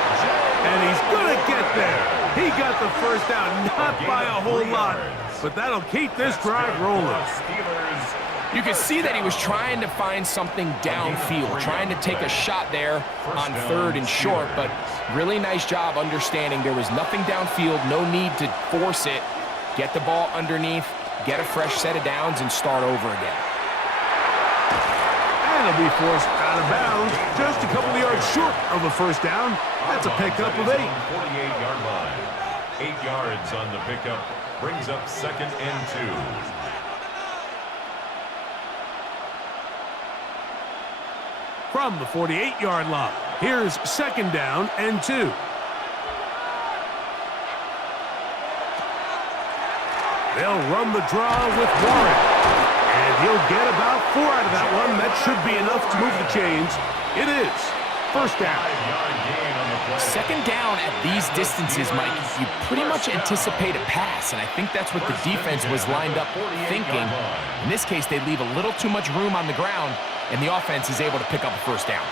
And he's going to get there. He got the first down, not by a whole lot, but that'll keep this drive rolling. You can see that he was trying to find something downfield, trying to take a shot there on 3rd and short, but really nice job understanding there was nothing downfield, no need to force it. Get the ball underneath, get a fresh set of downs, and start over again. And he'll be forced out of bounds, just a couple of yards short of a first down. That's a pickup of 8. 48-yard line. 8 yards on the pickup. Brings up 2nd and 2. From the 48-yard line, here's 2nd down and 2. They'll run the draw with Warren. And he'll get about 4 out of that one. That should be enough to move the chains. It is 1st down. 2nd down at these distances, Mike, you pretty much anticipate a pass, and I think that's what the defense was lined up thinking. In this case, they leave a little too much room on the ground, and the offense is able to pick up a 1st down.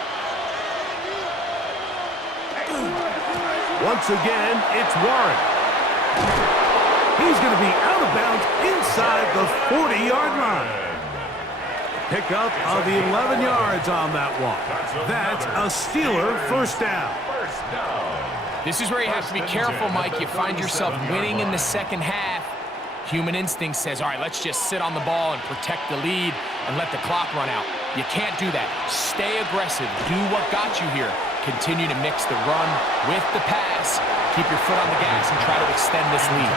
Once again, it's Warren. He's going to be out of bounds inside the 40-yard line. Pickup of the 11 yards on that one. That's a Steeler 1st down. This is where you have to be careful, Mike. You find yourself winning in the second half. Human instinct says, all right, let's just sit on the ball and protect the lead and let the clock run out. You can't do that. Stay aggressive. Do what got you here. Continue to mix the run with the pass. Keep your foot on the gas and try to extend this lead.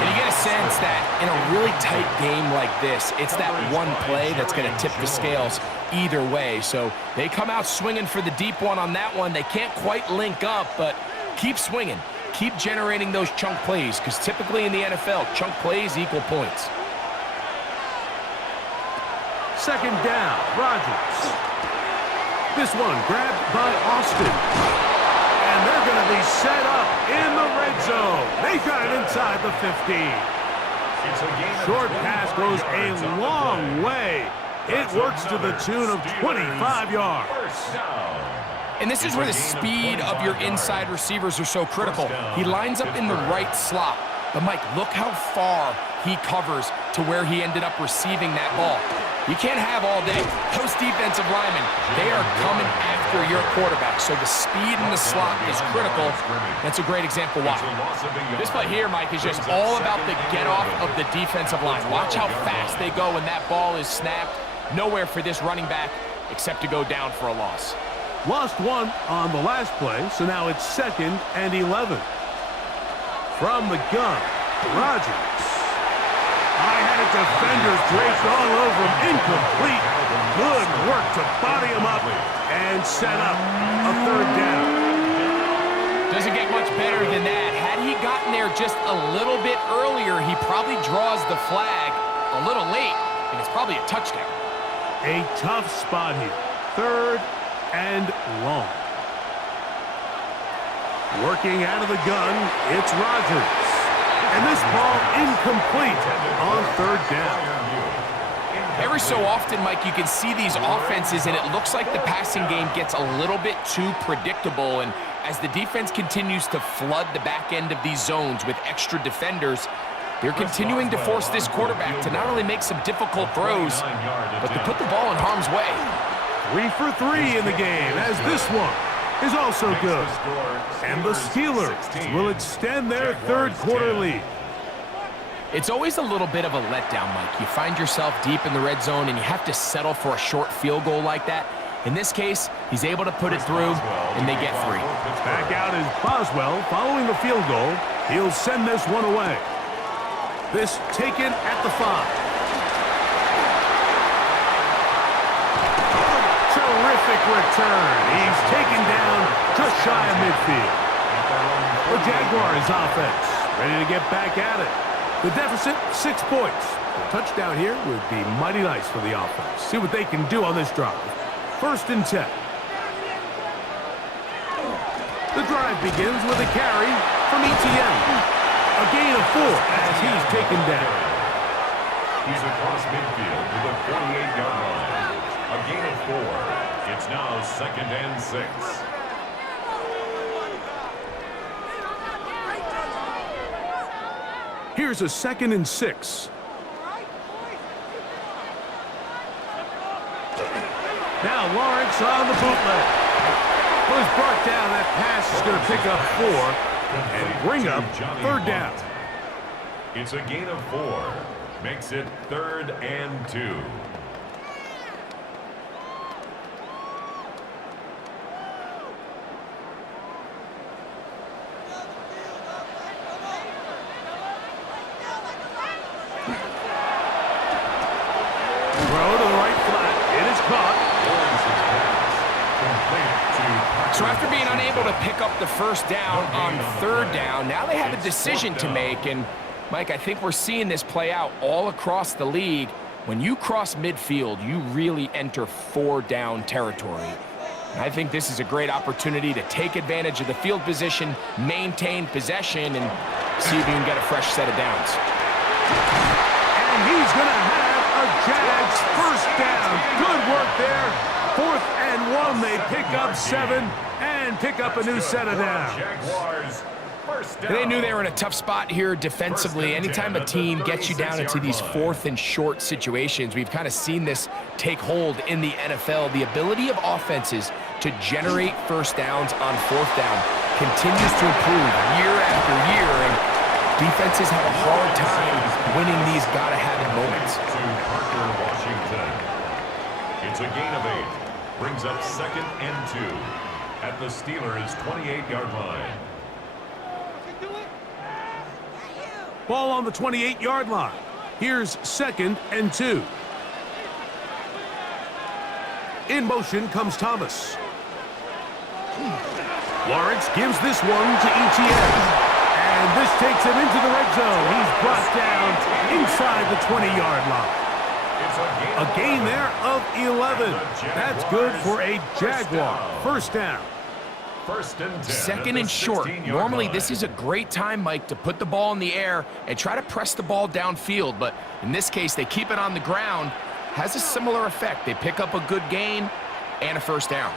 And you get a sense that in a really tight game like this, it's that one play that's going to tip the scales either way. So they come out swinging for the deep one on that one. They can't quite link up, but keep swinging. Keep generating those chunk plays, because typically in the NFL, chunk plays equal points. 2nd down, Rodgers. This one grabbed by Austin. And they're going to be set up in the red zone. They got it inside the 15. Short pass goes a long way. It works to the tune of 25 yards. And this is where the speed of your inside receivers are so critical. He lines up in the right slot. But, Mike, look how far he covers to where he ended up receiving that ball. You can't have all day. Those defensive linemen, they are coming after your quarterback, so the speed in the slot is critical. That's a great example why. This play here, Mike, is just all about the get-off of the defensive line. Watch how fast they go when that ball is snapped. Nowhere for this running back except to go down for a loss. Lost one on the last play, so now it's 2nd and 11. From the gun, Rodgers. I had a defender draped all over him. Incomplete. Good work to body him up and set up a 3rd down. Doesn't get much better than that. Had he gotten there just a little bit earlier, he probably draws the flag a little late, and it's probably a touchdown. A tough spot here. 3rd and long. Working out of the gun, it's Rodgers. And this ball incomplete on 3rd down. Every so often, Mike, you can see these offenses, and it looks like the passing game gets a little bit too predictable. And as the defense continues to flood the back end of these zones with extra defenders, they're continuing to force this quarterback to not only make some difficult throws, but to put the ball in harm's way. 3 for 3 in the game, as this one is also good. And the Steelers will extend their 3rd quarter lead. It's always a little bit of a letdown, Mike. You find yourself deep in the red zone, and you have to settle for a short field goal like that. In this case, he's able to put it through, and they get 3. Back out is Boswell following the field goal. He'll send this one away. This taken at the 5. Terrific return. He's taken down just shy of midfield. The Jaguars offense ready to get back at it. The deficit, 6 points. A touchdown here would be mighty nice for the offense. See what they can do on this drive. 1st and 10. The drive begins with a carry from ETN. A gain of 4 as he's taken down. He's across midfield to the 48-yard line. A gain of 4. It's now 2nd and 6. Here's a 2nd and 6. Now Lawrence on the bootleg. Was brought down. That pass is going to pick up 4 and bring up 3rd down. It's a gain of 4. Makes it 3rd and 2. So after being unable to pick up the 1st down on 3rd down, now they have a decision to make. And, Mike, I think we're seeing this play out all across the league. When you cross midfield, you really enter 4-down territory. And I think this is a great opportunity to take advantage of the field position, maintain possession, and see if you can get a fresh set of downs. And he's going to have a Jags 1st down. Good work there. 4th and 1, they pick up 7 and pick up a new set of downs. They knew they were in a tough spot here defensively. Anytime a team gets you down into these 4th and short situations, we've kind of seen this take hold in the NFL. The ability of offenses to generate 1st downs on 4th down continues to improve year after year, and defenses have a hard time winning these gotta-have-it moments. It's a gain of 8. Brings up 2nd and 2 at the Steelers' 28-yard line. Ball on the 28-yard line. Here's 2nd and 2. In motion comes Thomas. Lawrence gives this one to ETN. And this takes him into the red zone. He's brought down inside the 20-yard line. A gain there of 11. That's good for a Jaguar 1st down. 1st and 10. 2nd and short. Normally, this is a great time, Mike, to put the ball in the air and try to press the ball downfield. But in this case, they keep it on the ground. Has a similar effect. They pick up a good gain and a 1st down.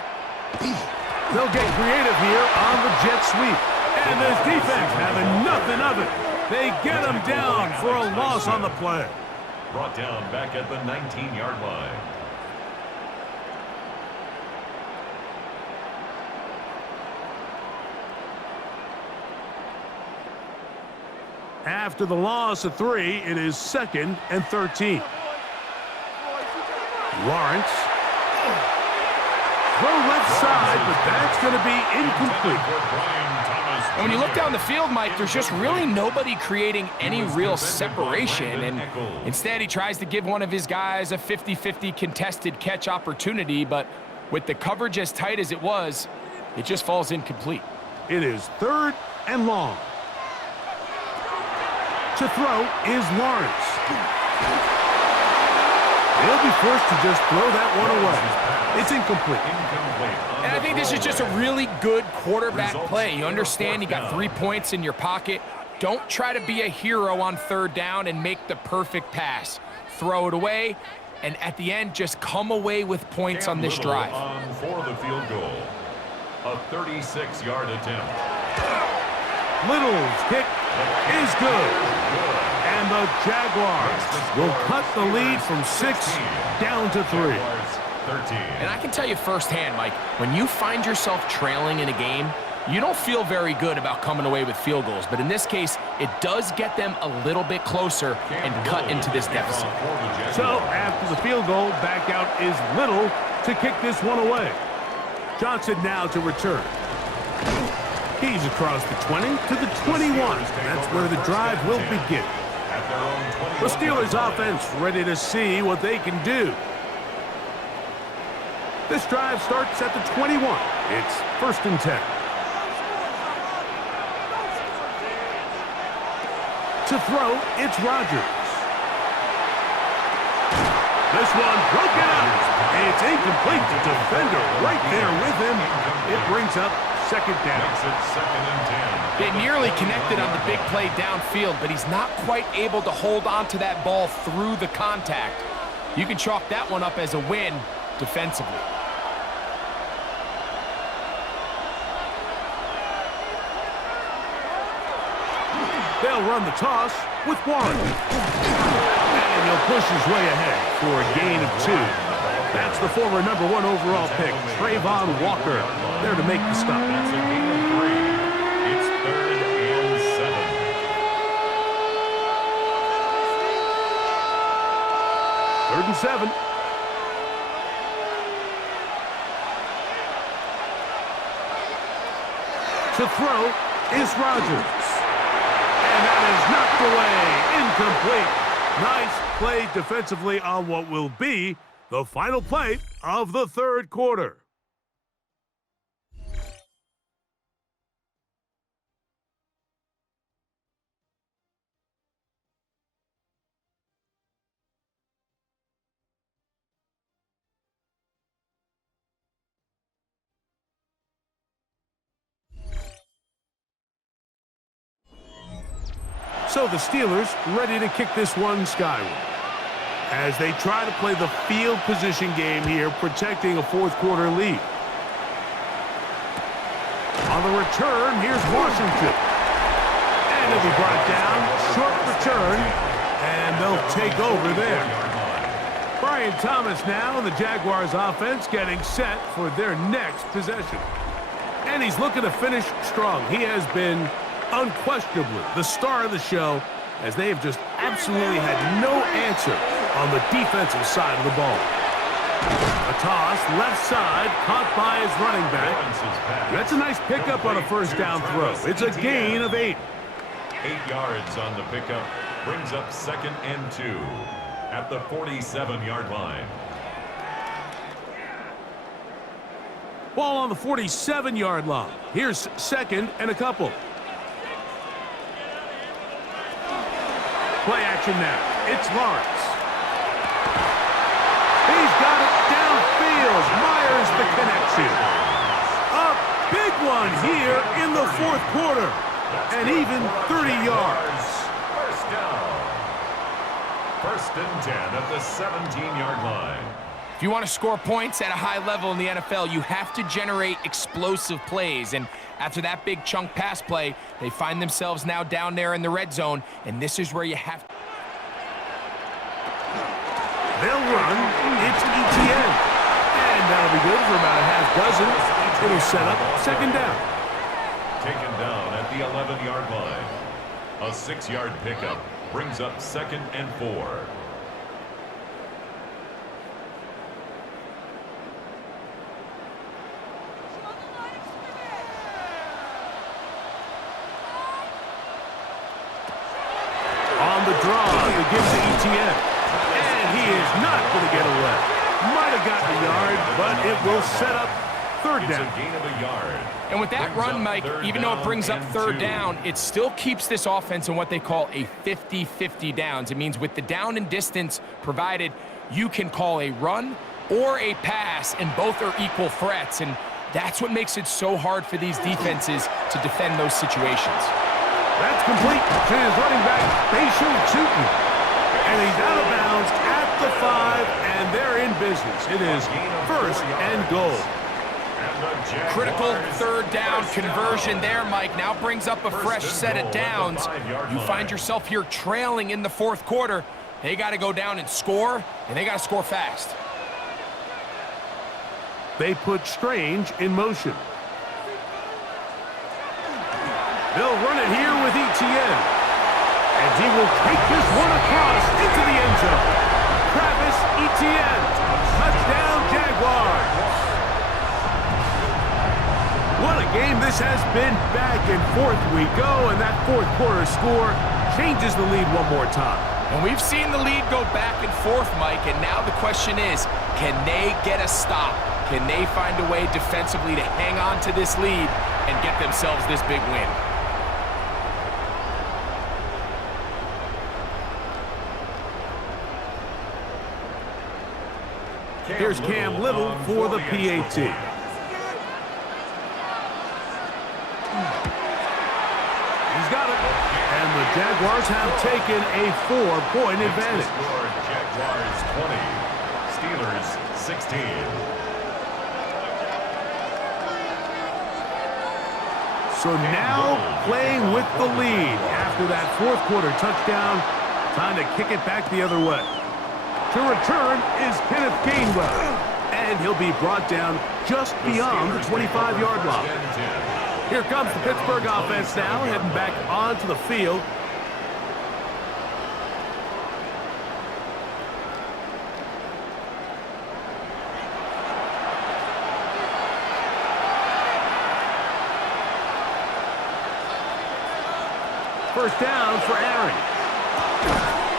They'll get creative here on the jet sweep. And this defense having nothing of it. They get him down for a loss on the play. brought down back at the 19-yard line. After the loss of 3, it is 2nd and 13. Lawrence. Throw left side, but that's going to be incomplete. And when you look down the field, Mike, there's just really nobody creating any real separation. And instead, he tries to give one of his guys a 50-50 contested catch opportunity. But with the coverage as tight as it was, it just falls incomplete. It is 3rd and long. To throw is Lawrence. He'll be forced to just throw that one away. It's incomplete. And I think this is just a really good quarterback play. You understand you got 3 points in your pocket. Don't try to be a hero on 3rd down and make the perfect pass. Throw it away, and at the end, just come away with points on this drive. On for the field goal. A 36-yard attempt. Little's kick is good. And the Jaguars will cut the lead from 6 down to 3. And I can tell you firsthand, Mike, when you find yourself trailing in a game, you don't feel very good about coming away with field goals. But in this case, it does get them a little bit closer and cut into this deficit. So after the field goal, back out is Little to kick this one away. Johnson now to return. He's across the 20 to the 21. That's where the drive will begin. The Steelers offense ready to see what they can do. This drive starts at the 21. It's 1st and 10. To throw, it's Rodgers. This one broken up. It's incomplete. The defender right there with him. It brings up 2nd down. They nearly connected on the big play downfield, but he's not quite able to hold on to that ball through the contact. You can chalk that one up as a win defensively. They'll run the toss with Warren. And he'll push his way ahead for a gain of 2. That's the former #1 overall pick, Trayvon Walker, there to make the stop. That's a gain of 3. It's 3rd and 7. Third and 7. To throw is Rodgers. And that is knocked away. Incomplete. Nice play defensively on what will be the final play of the 3rd quarter. So the Steelers ready to kick this one skyward as they try to play the field position game here, protecting a 4th quarter lead. On the return, here's Washington. And it'll be brought down. Short return, and they'll take over there. Brian Thomas now, and the Jaguars offense getting set for their next possession. And he's looking to finish strong. He has been unquestionably the star of the show, as they have just absolutely had no answer on the defensive side of the ball. A toss, left side, caught by his running back. That's a nice pickup on a 1st down throw. It's a gain of 8. 8 yards on the pickup. Brings up 2nd and 2 at the 47-yard line. Ball on the 47-yard line. Here's 2nd and a couple. Play action now. It's Lawrence. He's got it downfield. Myers the connection. A big one here in the 4th quarter. And even 30 yards. 1st down. 1st and 10 at the 17-yard line. If you want to score points at a high level in the NFL, you have to generate explosive plays. And after that big chunk pass play, they find themselves now down there in the red zone, and this is where you have to. They'll run. It's ETN. And that'll be good for about a half dozen. It'll set up second down. Taken down at the 11-yard line. A 6-yard pickup brings up 2nd and 4. On the draw, he gives to ETN. And he is not going to get away. Might have gotten a yard, but it will set up third down. It's a gain of a yard. And with that run, Mike, even though it brings up third down, it still keeps this offense in what they call a 50-50 downs. It means with the down and distance provided, you can call a run or a pass, and both are equal threats. And that's what makes it so hard for these defenses to defend those situations. That's complete to his running back, Facial Tootin. And he's out of bounds at the 5, and they're in business. It is first and goal. Critical third down conversion there, Mike. Now brings up a fresh set of downs. You find yourself here trailing in the fourth quarter. They got to go down and score, and they got to score fast. They put Strange in motion. They'll run it here with ETN. And he will take this one across into the end zone. Travis Etienne. Touchdown, Jaguars. What a game this has been. Back and forth we go, and that fourth quarter score changes the lead one more time. And we've seen the lead go back and forth, Mike, and now the question is, can they get a stop? Can they find a way defensively to hang on to this lead and get themselves this big win? Here's Cam Little for the PAT. He's got it. And the Jaguars have taken a 4-point advantage. Jaguars 20, Steelers 16. So now playing with the lead after that fourth quarter touchdown. Time to kick it back the other way. To return is Kenneth Gainwell. And he'll be brought down just beyond the 25-yard line. Here comes the Pittsburgh offense now, heading back onto the field. First down for Aaron.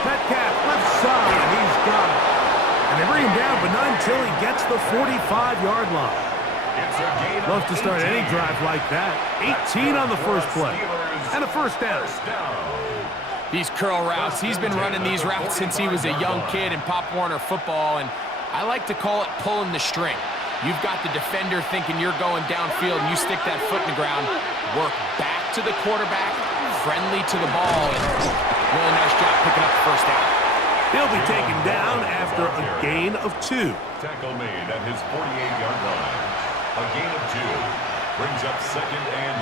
Metcalf, left side, he's got it. And they bring him down, but not until he gets the 45-yard line. Love to start any drive like that. 18 on the first play. And a first down. These curl routes, he's been running these routes since he was a young kid in Pop Warner football, and I like to call it pulling the string. You've got the defender thinking you're going downfield, and you stick that foot in the ground, work back to the quarterback, friendly to the ball, and really nice job picking up the first down. He'll be taken down after a gain of 2. Tackle made at his 48-yard line. A gain of 2 brings up 2nd and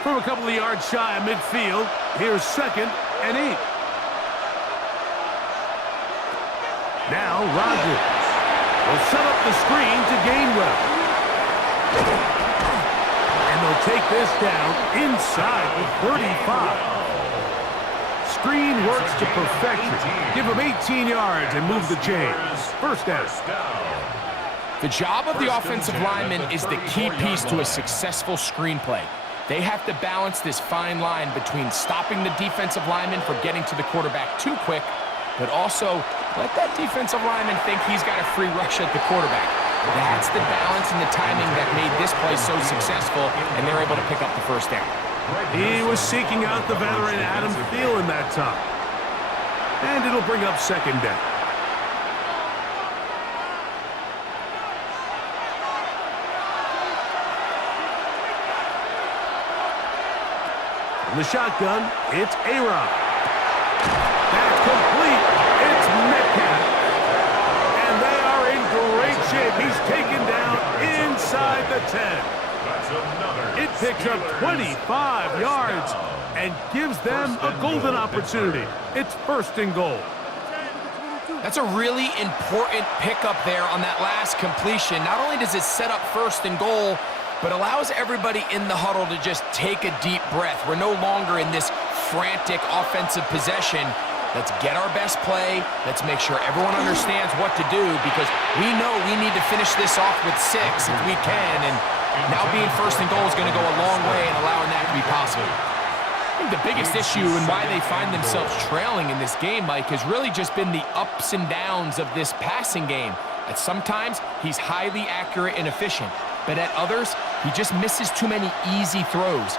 8. From a couple of yards shy of midfield, here's 2nd and 8. Now Rodgers will set up the screen to Gainwell. And they'll take this down inside the 35. Screen works to perfection. Give him 18 yards and move the chains. First down. The job of the offensive lineman is the key piece to a successful screenplay. They have to balance this fine line between stopping the defensive lineman from getting to the quarterback too quick, but also let that defensive lineman think he's got a free rush at the quarterback. That's the balance and the timing that made this play so successful, and they're able to pick up the first down. He was seeking out the veteran Adam Thielen that time. And it'll bring up second down. In the shotgun, it's A-Rod. That's complete. It's Metcalf. And they are in great shape. He's taken down inside the 10. It picks up 25 yards. and gives them a golden opportunity. It's first and goal. That's a really important pickup there on that last completion. Not only does it set up first and goal, but allows everybody in the huddle to just take a deep breath. We're no longer in this frantic offensive possession. Let's get our best play. Let's make sure everyone understands what to do, because we know we need to finish this off with 6 if we can, and now being first and goal is going to go a long way in allowing that to be possible. I think the biggest issue and why they find themselves trailing in this game, Mike, has really just been the ups and downs of this passing game. At sometimes, he's highly accurate and efficient, but at others, he just misses too many easy throws.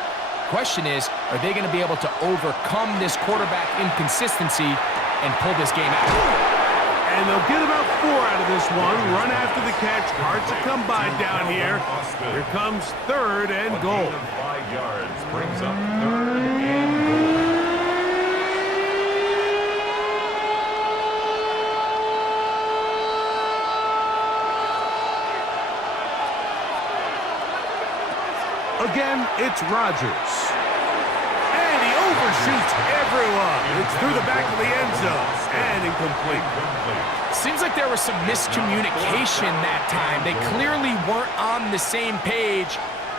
Question is, are they going to be able to overcome this quarterback inconsistency and pull this game out? And they'll get about 4 out of this one. Run after the catch. Hard to come by down here. Here comes third and goal. 5 yards brings up third and goal. Again, it's Rodgers. And he overshoots everyone. It's through the back of the end zone and incomplete. Seems like there was some miscommunication that time. They clearly weren't on the same page.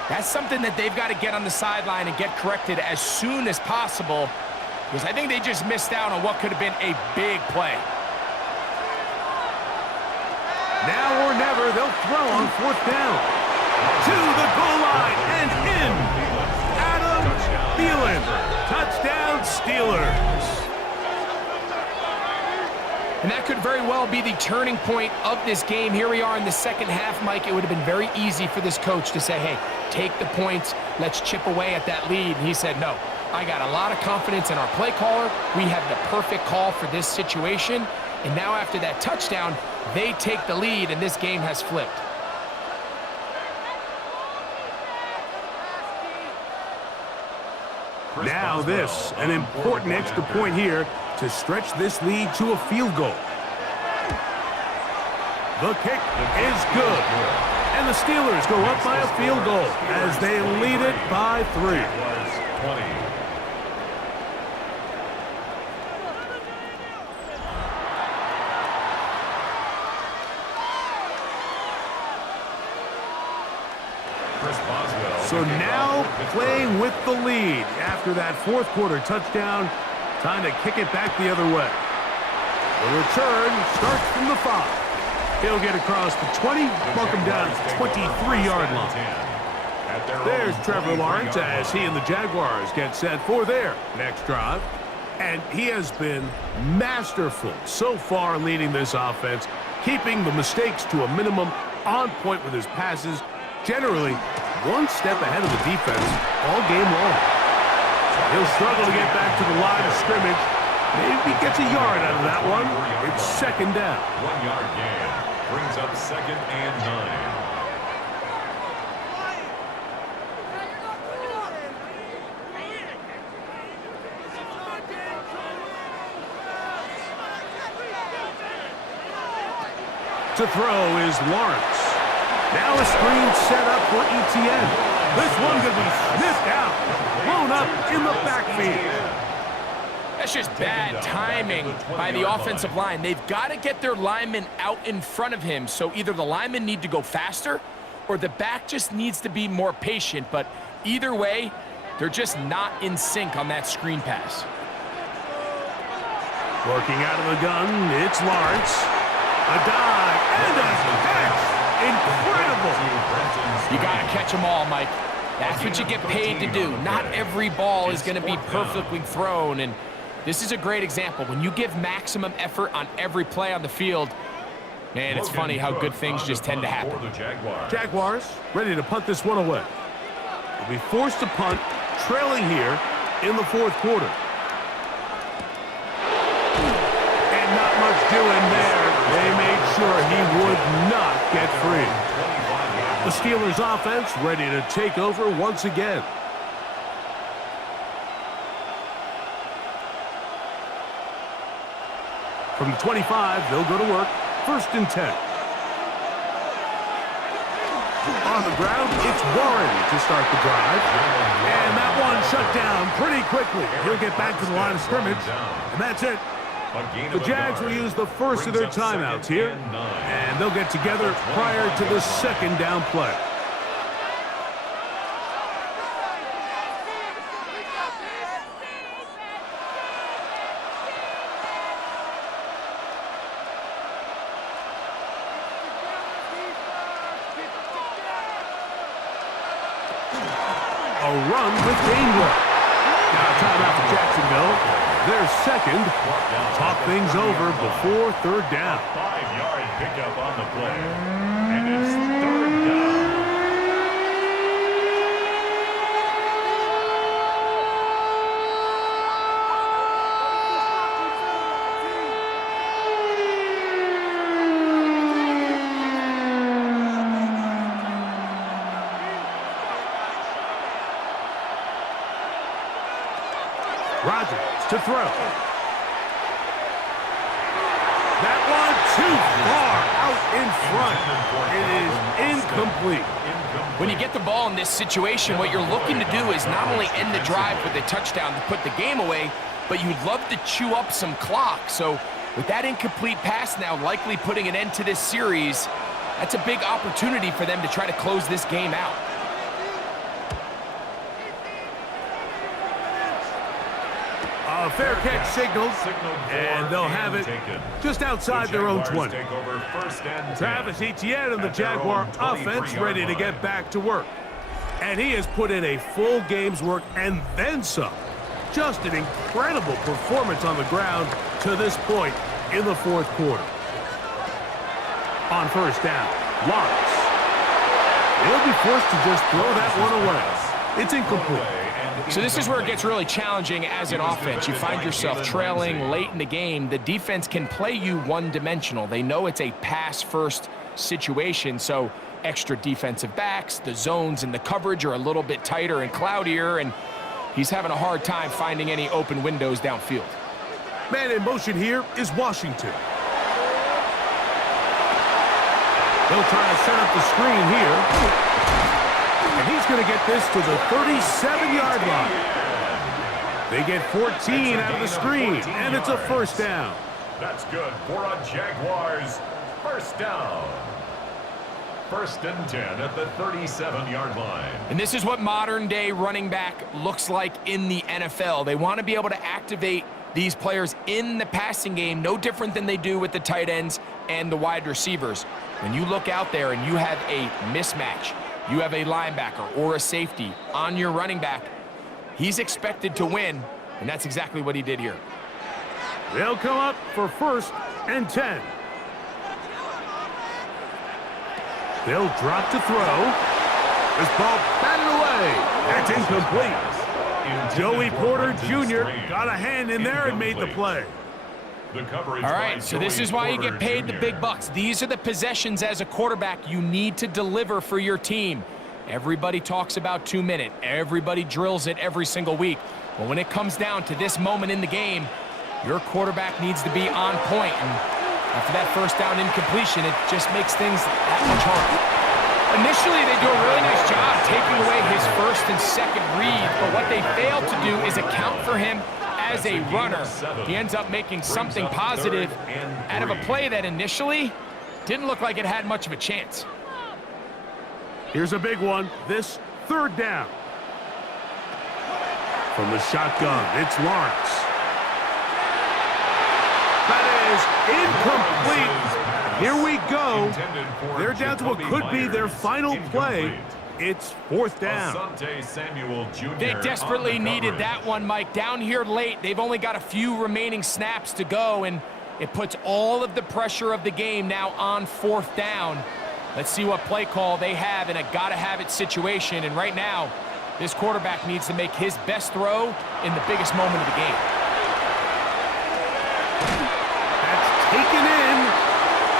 That's something that they've got to get on the sideline and get corrected as soon as possible, because I think they just missed out on what could have been a big play. Now or never, they'll throw on 4th down. To the goal line and in. Adam Thielen. Touchdown, Steelers. And that could very well be the turning point of this game. Here we are in the second half, Mike. It would have been very easy for this coach to say, hey, take the points, let's chip away at that lead. And he said, no, I got a lot of confidence in our play caller. We have the perfect call for this situation. And now after that touchdown, they take the lead, and this game has flipped. Now this, an important extra point here to stretch this lead to a field goal. The kick is good. And the Steelers go up by a field goal as they lead it by 3. Jaguars 20. So now playing with the lead after that 4th quarter touchdown. Time to kick it back the other way. The return starts from the 5. He'll get across the 20, mark him down at the 23-yard line. There's Trevor Lawrence as he and the Jaguars get set for their next drive. And he has been masterful so far leading this offense, keeping the mistakes to a minimum, on point with his passes, generally one step ahead of the defense all game long. He'll struggle to get back to the line of scrimmage. Maybe gets a yard out of that one. It's second down. 1-yard gain brings up 2nd and 9. To throw is Lawrence. Now a screen set up for ETN. This one could be sniffed out, blown up in the backfield. That's just bad timing by the offensive line. They've got to get their linemen out in front of him, so either the linemen need to go faster or the back just needs to be more patient. But either way, they're just not in sync on that screen pass. Working out of the gun, it's Lawrence. A dive and a catch. Incredible. You got to catch them all, Mike. That's what you get paid to do. Not every ball is going to be perfectly thrown, and this is a great example. When you give maximum effort on every play on the field, man, it's funny how good things just tend to happen. Jaguars ready to punt this one away. They'll be forced to punt, trailing here in the 4th quarter. And not much doing there. They made sure he would not get free. The Steelers offense ready to take over once again. From the 25, they'll go to work. 1st and 10. On the ground, it's Warren to start the drive. And that one shut down pretty quickly. He'll get back to the line of scrimmage, and that's it. The Jags will use the first of their timeouts here, and they'll get together prior to the second down play. A run with Gainwell. Now timeout for Jacksonville. Their second. Talk things over before third down. 5-yard pickup on the play. And it's third down. Rodgers to throw. That one too far out in front. It is incomplete. When you get the ball in this situation, what you're looking to do is not only end the drive with a touchdown to put the game away, but you'd love to chew up some clock. So with that incomplete pass now likely putting an end to this series, that's a big opportunity for them to try to close this game out. A fair catch signaled, and they'll have it just outside their own 20. Travis Etienne and the Jaguar offense ready to get back to work. And he has put in a full game's work and then some. Just an incredible performance on the ground to this point in the fourth quarter. On first down, Lawrence. He'll be forced to just throw that one away. It's incomplete. So this is where it gets really challenging as an offense. You find yourself trailing late in the game. The defense can play you one-dimensional. They know it's a pass-first situation, so extra defensive backs, the zones and the coverage are a little bit tighter and cloudier, and he's having a hard time finding any open windows downfield. Man in motion here is Washington. They'll try to set up the screen here. And he's going to get this to the 37-yard line. They get 14 out of the screen, and it's a first down. That's good for a Jaguars first down. First and 10 at the 37-yard line. And this is what modern-day running back looks like in the NFL. They want to be able to activate these players in the passing game, no different than they do with the tight ends and the wide receivers. When you look out there and you have a mismatch, you have a linebacker or a safety on your running back, he's expected to win, and that's exactly what he did here. They'll come up for first and 10. They'll drop to throw. This ball batted away. That's incomplete. Joey Porter Jr. got a hand in there and made the play. All right, so this is why you get paid the big bucks. These are the possessions as a quarterback you need to deliver for your team. Everybody talks about 2-minute. Everybody drills it every single week. But when it comes down to this moment in the game, your quarterback needs to be on point. And after that first down incompletion, it just makes things that much harder. Initially, they do a really nice job taking away his first and second read, but what they fail to do is account for him as a runner. He ends up making something positive out of a play that initially didn't look like it had much of a chance. Here's a big one. This third down. From the shotgun, it's Lawrence. That is incomplete. Here we go. They're down to what could be their final play. It's fourth down. They desperately needed that one, Mike. Down here late, they've only got a few remaining snaps to go, and it puts all of the pressure of the game now on fourth down. Let's see what play call they have in a gotta-have-it situation. And right now, this quarterback needs to make his best throw in the biggest moment of the game. That's taken in,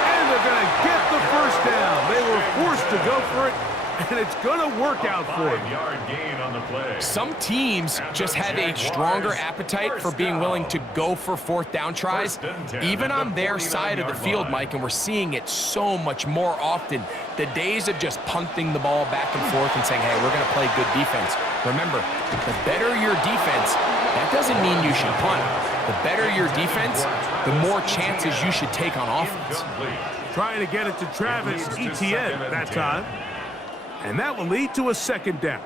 and they're going to get the first down. They were forced to go for it, and it's going to work out for him. 5-yard gain on the play. Some teams just have a stronger appetite for being willing to go for fourth down tries, even on their side of the field, Mike, and we're seeing it so much more often. The days of just punting the ball back and forth and saying, hey, we're going to play good defense. Remember, the better your defense, that doesn't mean you should punt. The better your defense, the more chances you should take on offense. Trying to get it to Travis Etienne that time. And that will lead to a second down.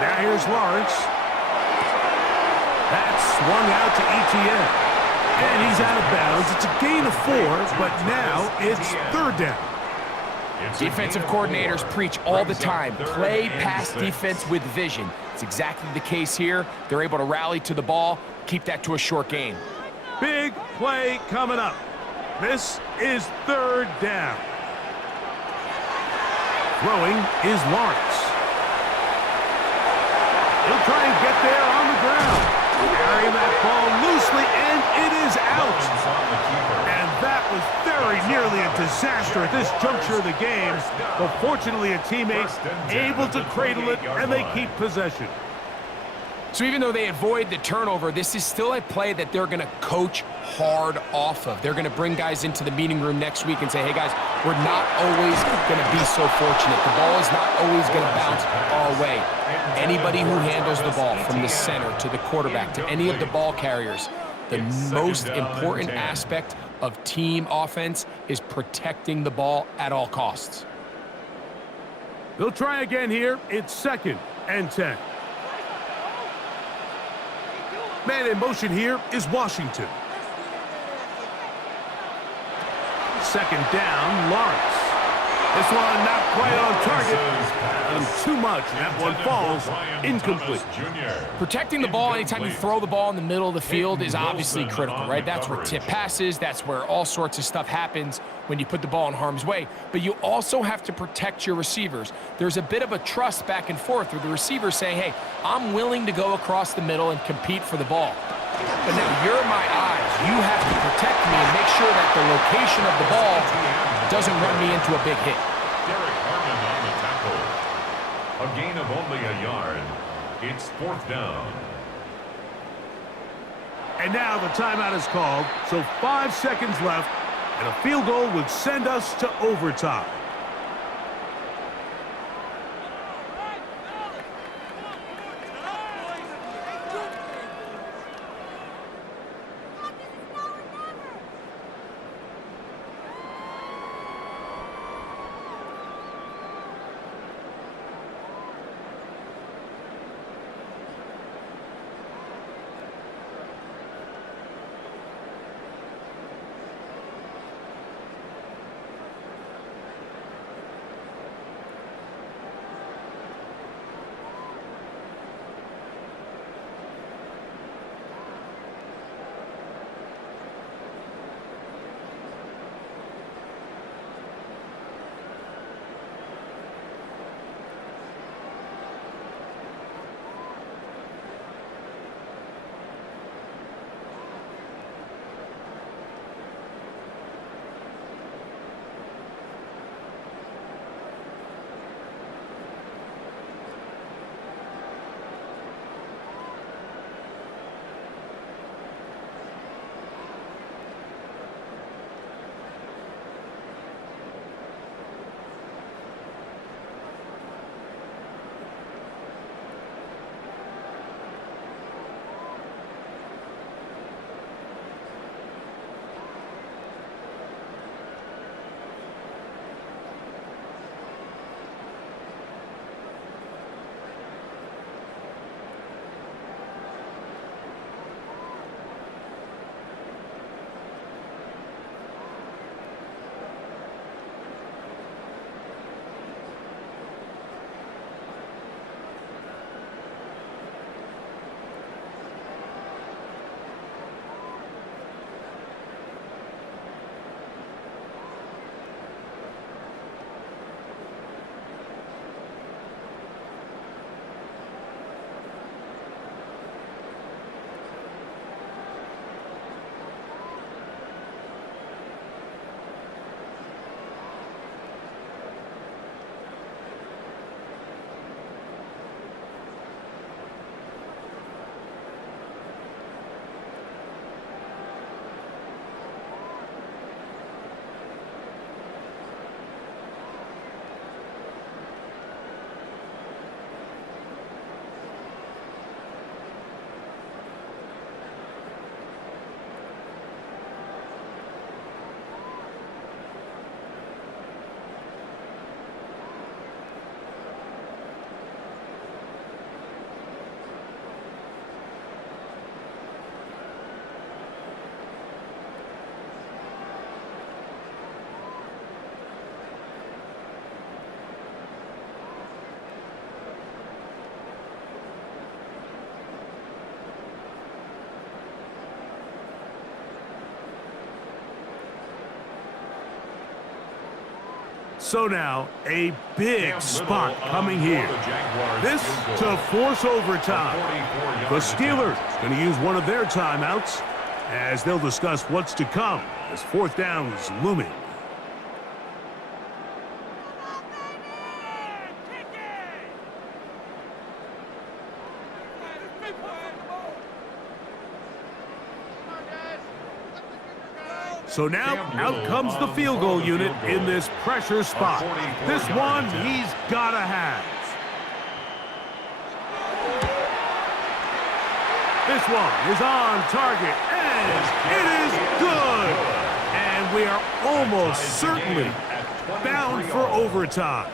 Now here's Lawrence. That's swung out to Etienne. And he's out of bounds. It's a gain of 4, but now it's third down. Defensive coordinators preach all the time, play pass defense with vision. It's exactly the case here. They're able to rally to the ball, keep that to a short gain. Big play coming up. This is third down. Throwing is Lawrence. He'll try and get there on the ground. Carrying that ball loosely, and it is out. And that was very nearly a disaster at this juncture of the game. But fortunately, a teammate able to cradle it, and they keep possession. So even though they avoid the turnover, this is still a play that they're going to coach hard off of. They're going to bring guys into the meeting room next week and say, hey, guys, we're not always going to be so fortunate. The ball is not always going to bounce our way. Anybody who handles the ball, from the center to the quarterback to any of the ball carriers, the most important aspect of team offense is protecting the ball at all costs. They'll try again here. It's 2nd and 10. Man in motion here is Washington. Second down, Lawrence. This one not quite on target. And too much. That one falls incomplete. Protecting the ball anytime you throw the ball in the middle of the field is obviously critical, right? That's where tip passes, that's where all sorts of stuff happens when you put the ball in harm's way. But you also have to protect your receivers. There's a bit of a trust back and forth where the receiver's saying, hey, I'm willing to go across the middle and compete for the ball. But now you're my eyes. You have to protect me and make sure that the location of the ball doesn't run me into a big hit. A gain of only a yard. It's 4th down. And now the timeout is called, so 5 seconds left, and a field goal would send us to overtime. So now, a big spot coming here. This to force overtime. The Steelers going to use one of their timeouts as they'll discuss what's to come as fourth down is looming. So now, out comes the field goal unit in this pressure spot. This one, he's got to have. This one is on target, and it is good. And we are almost certainly bound for overtime.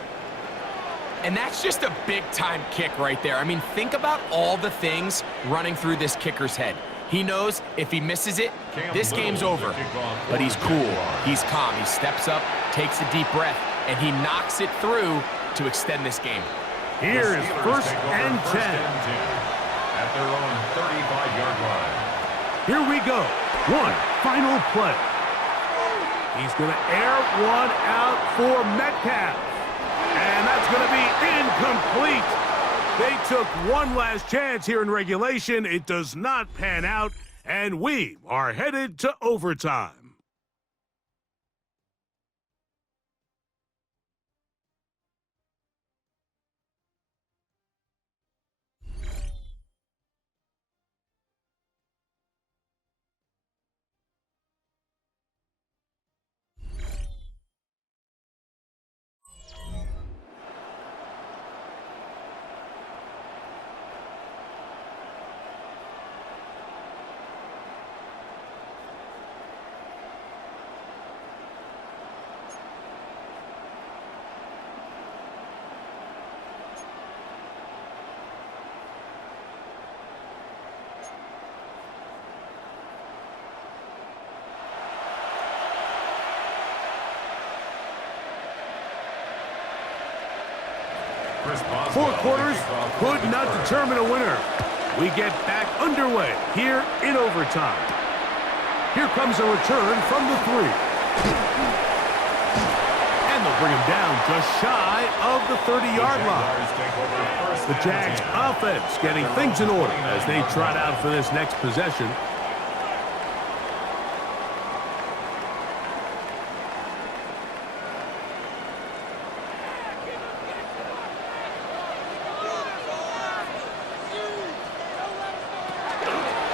And that's just a big-time kick right there. I mean, think about all the things running through this kicker's head. He knows if he misses it, this game's over. But he's cool, he's calm, he steps up, takes a deep breath, and he knocks it through to extend this game. Here is first and 10. At their own 35-yard line. Here we go. One final play. He's going to air one out for Metcalf. And that's going to be incomplete. They took one last chance here in regulation. It does not pan out, and we are headed to overtime. Four quarters could not determine a winner. We get back underway here in overtime. Here comes a return from the 3. And they'll bring him down just shy of the 30-yard line. The Jags offense getting things in order as they trot out for this next possession.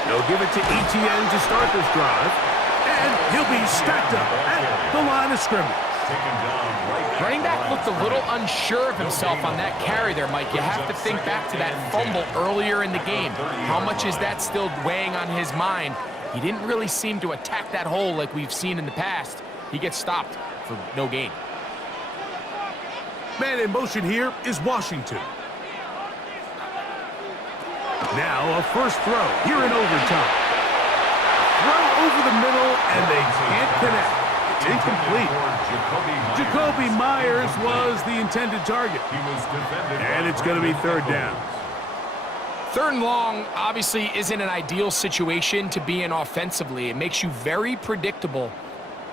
They'll give it to ETN to start this drive. And he'll be stacked up at the line of scrimmage. Running back looked a little unsure of himself on that carry there, Mike. You have to think back to that fumble earlier in the game. How much is that still weighing on his mind? He didn't really seem to attack that hole like we've seen in the past. He gets stopped for no gain. Man in motion here is Washington. Now a first throw here in overtime. Throw over the middle, and they can't connect. It's incomplete. Jacoby Myers was the intended target. And it's going to be third down. Third and long obviously isn't an ideal situation to be in offensively. It makes you very predictable,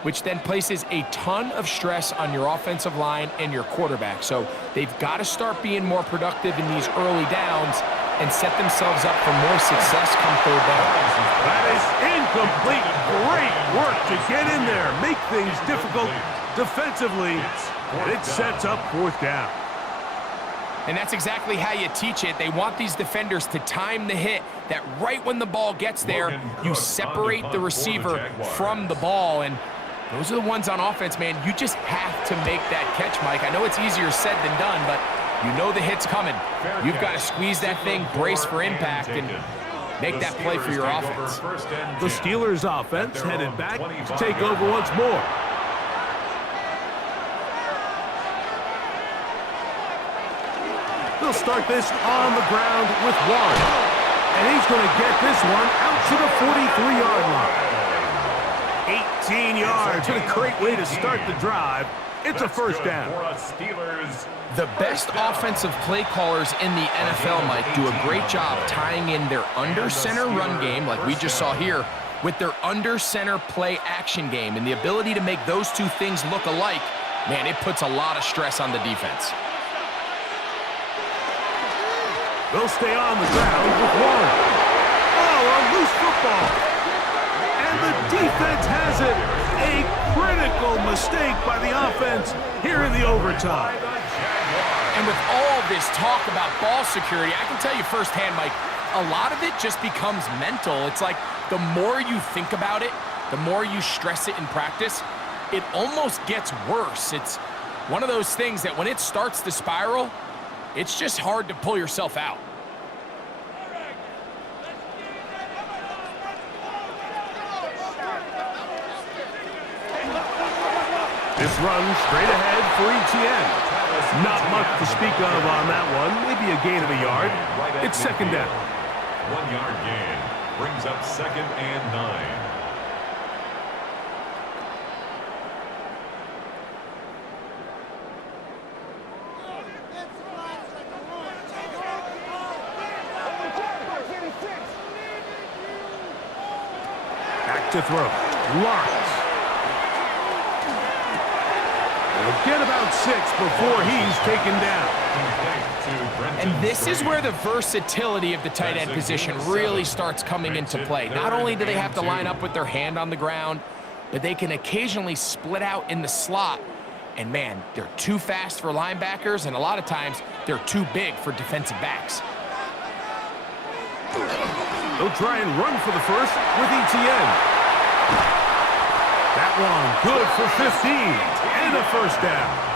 which then places a ton of stress on your offensive line and your quarterback. So they've got to start being more productive in these early downs and set themselves up for more success come third down. That is incomplete. Great work to get in there, make things difficult defensively, and it sets up fourth down. And that's exactly how you teach it. They want these defenders to time the hit, that right when the ball gets there, you separate the receiver from the ball. And those are the ones on offense, man. You just have to make that catch, Mike. I know it's easier said than done, but you know the hit's coming. You've got to squeeze that thing, brace for impact, and make that play for your offense. The Steelers' offense headed back to take over once more. They'll start this on the ground with Warren. And he's going to get this one out to the 43-yard line. 18 yards. What a great way to start the drive. It's a first down. The best offensive play callers in the NFL, Mike, do a great job tying in their under-center run game, like we just saw here, with their under-center play action game. And the ability to make those two things look alike Man, it puts a lot of stress on the defense. They'll stay on the ground with one. Oh, a loose football. And the defense has it. A critical mistake by the offense here in the overtime. And with all this talk about ball security, I can tell you firsthand, Mike, a lot of it just becomes mental. It's like the more you think about it, the more you stress it in practice, it almost gets worse. It's one of those things that when it starts to spiral, it's just hard to pull yourself out. This run straight ahead for ETN. Not much to speak of on that one. Maybe a gain of a yard. It's second down. 1 yard gain brings up 2nd and 9. Back to throw. Lawrence. He'll get about 6 before he's taken down. And this is where the versatility of the tight end position really starts coming into play. Not only do they have to line up with their hand on the ground, but they can occasionally split out in the slot. And man, they're too fast for linebackers, and a lot of times they're too big for defensive backs. They'll try and run for the first with ETN. That one good for 15 and a first down.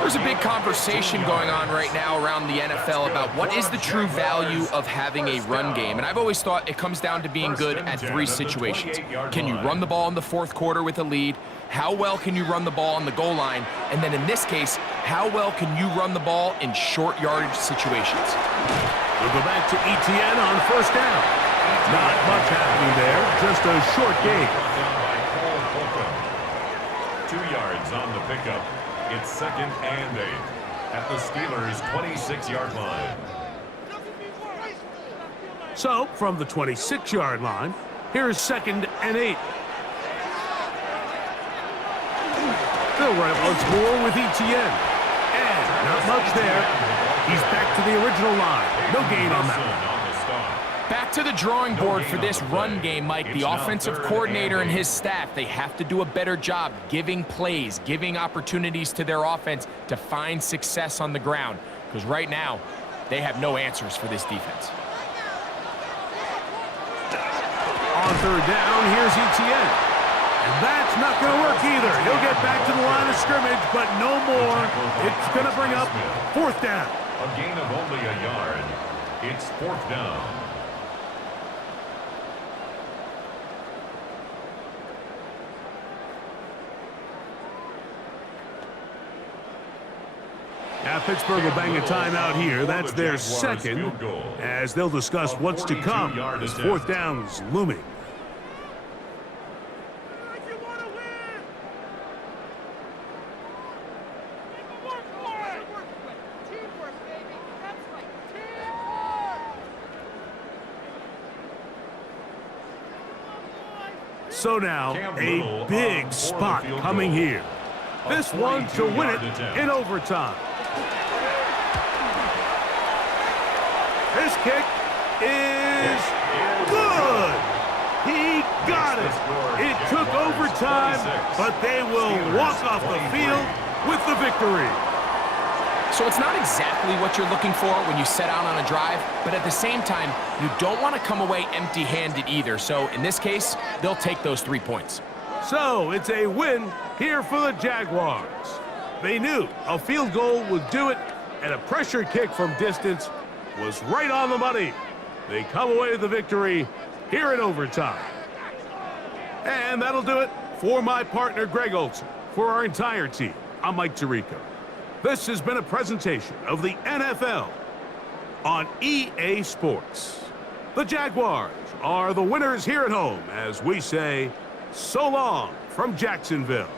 There's a big conversation going on right now around the NFL about what is the true value of having a run game. And I've always thought it comes down to being good at 3 situations. Can you run the ball in the 4th quarter with a lead? How well can you run the ball on the goal line? And then in this case, how well can you run the ball in short yardage situations? We'll go back to ETN on first down. Not much happening there, just a short gain. 2 yards on the pickup. It's 2nd and 8 at the Steelers' 26-yard line. So, from the 26-yard line, here's 2nd and 8. They'll run it once more with ETN. And not much there. He's back to the original line. No gain on that one. Back to the drawing board for this run game, Mike. The offensive coordinator and his staff, they have to do a better job giving plays, giving opportunities to their offense to find success on the ground. Because right now, they have no answers for this defense. On third down, here's ETN. And that's not going to work either. He'll get back to the line of scrimmage, but no more. It's going to bring up 4th down. A gain of only a yard. It's 4th down. Now Pittsburgh will bang a timeout here. That's their 2nd, as they'll discuss what's to come as 4th down's looming. So now, a big spot coming here. This one to win it in overtime. This kick is good. He got it. It took overtime, but they will walk off the field with the victory. So it's not exactly what you're looking for when you set out on a drive, but at the same time, you don't want to come away empty-handed either. So in this case, they'll take those 3 points. So it's a win here for the Jaguars. They knew a field goal would do it, and a pressure kick from distance was right on the money. They come away with the victory here in overtime. And that'll do it for my partner, Greg Olson. For our entire team, I'm Mike Tirico. This has been a presentation of the NFL on EA Sports. The Jaguars are the winners here at home as we say, so long from Jacksonville.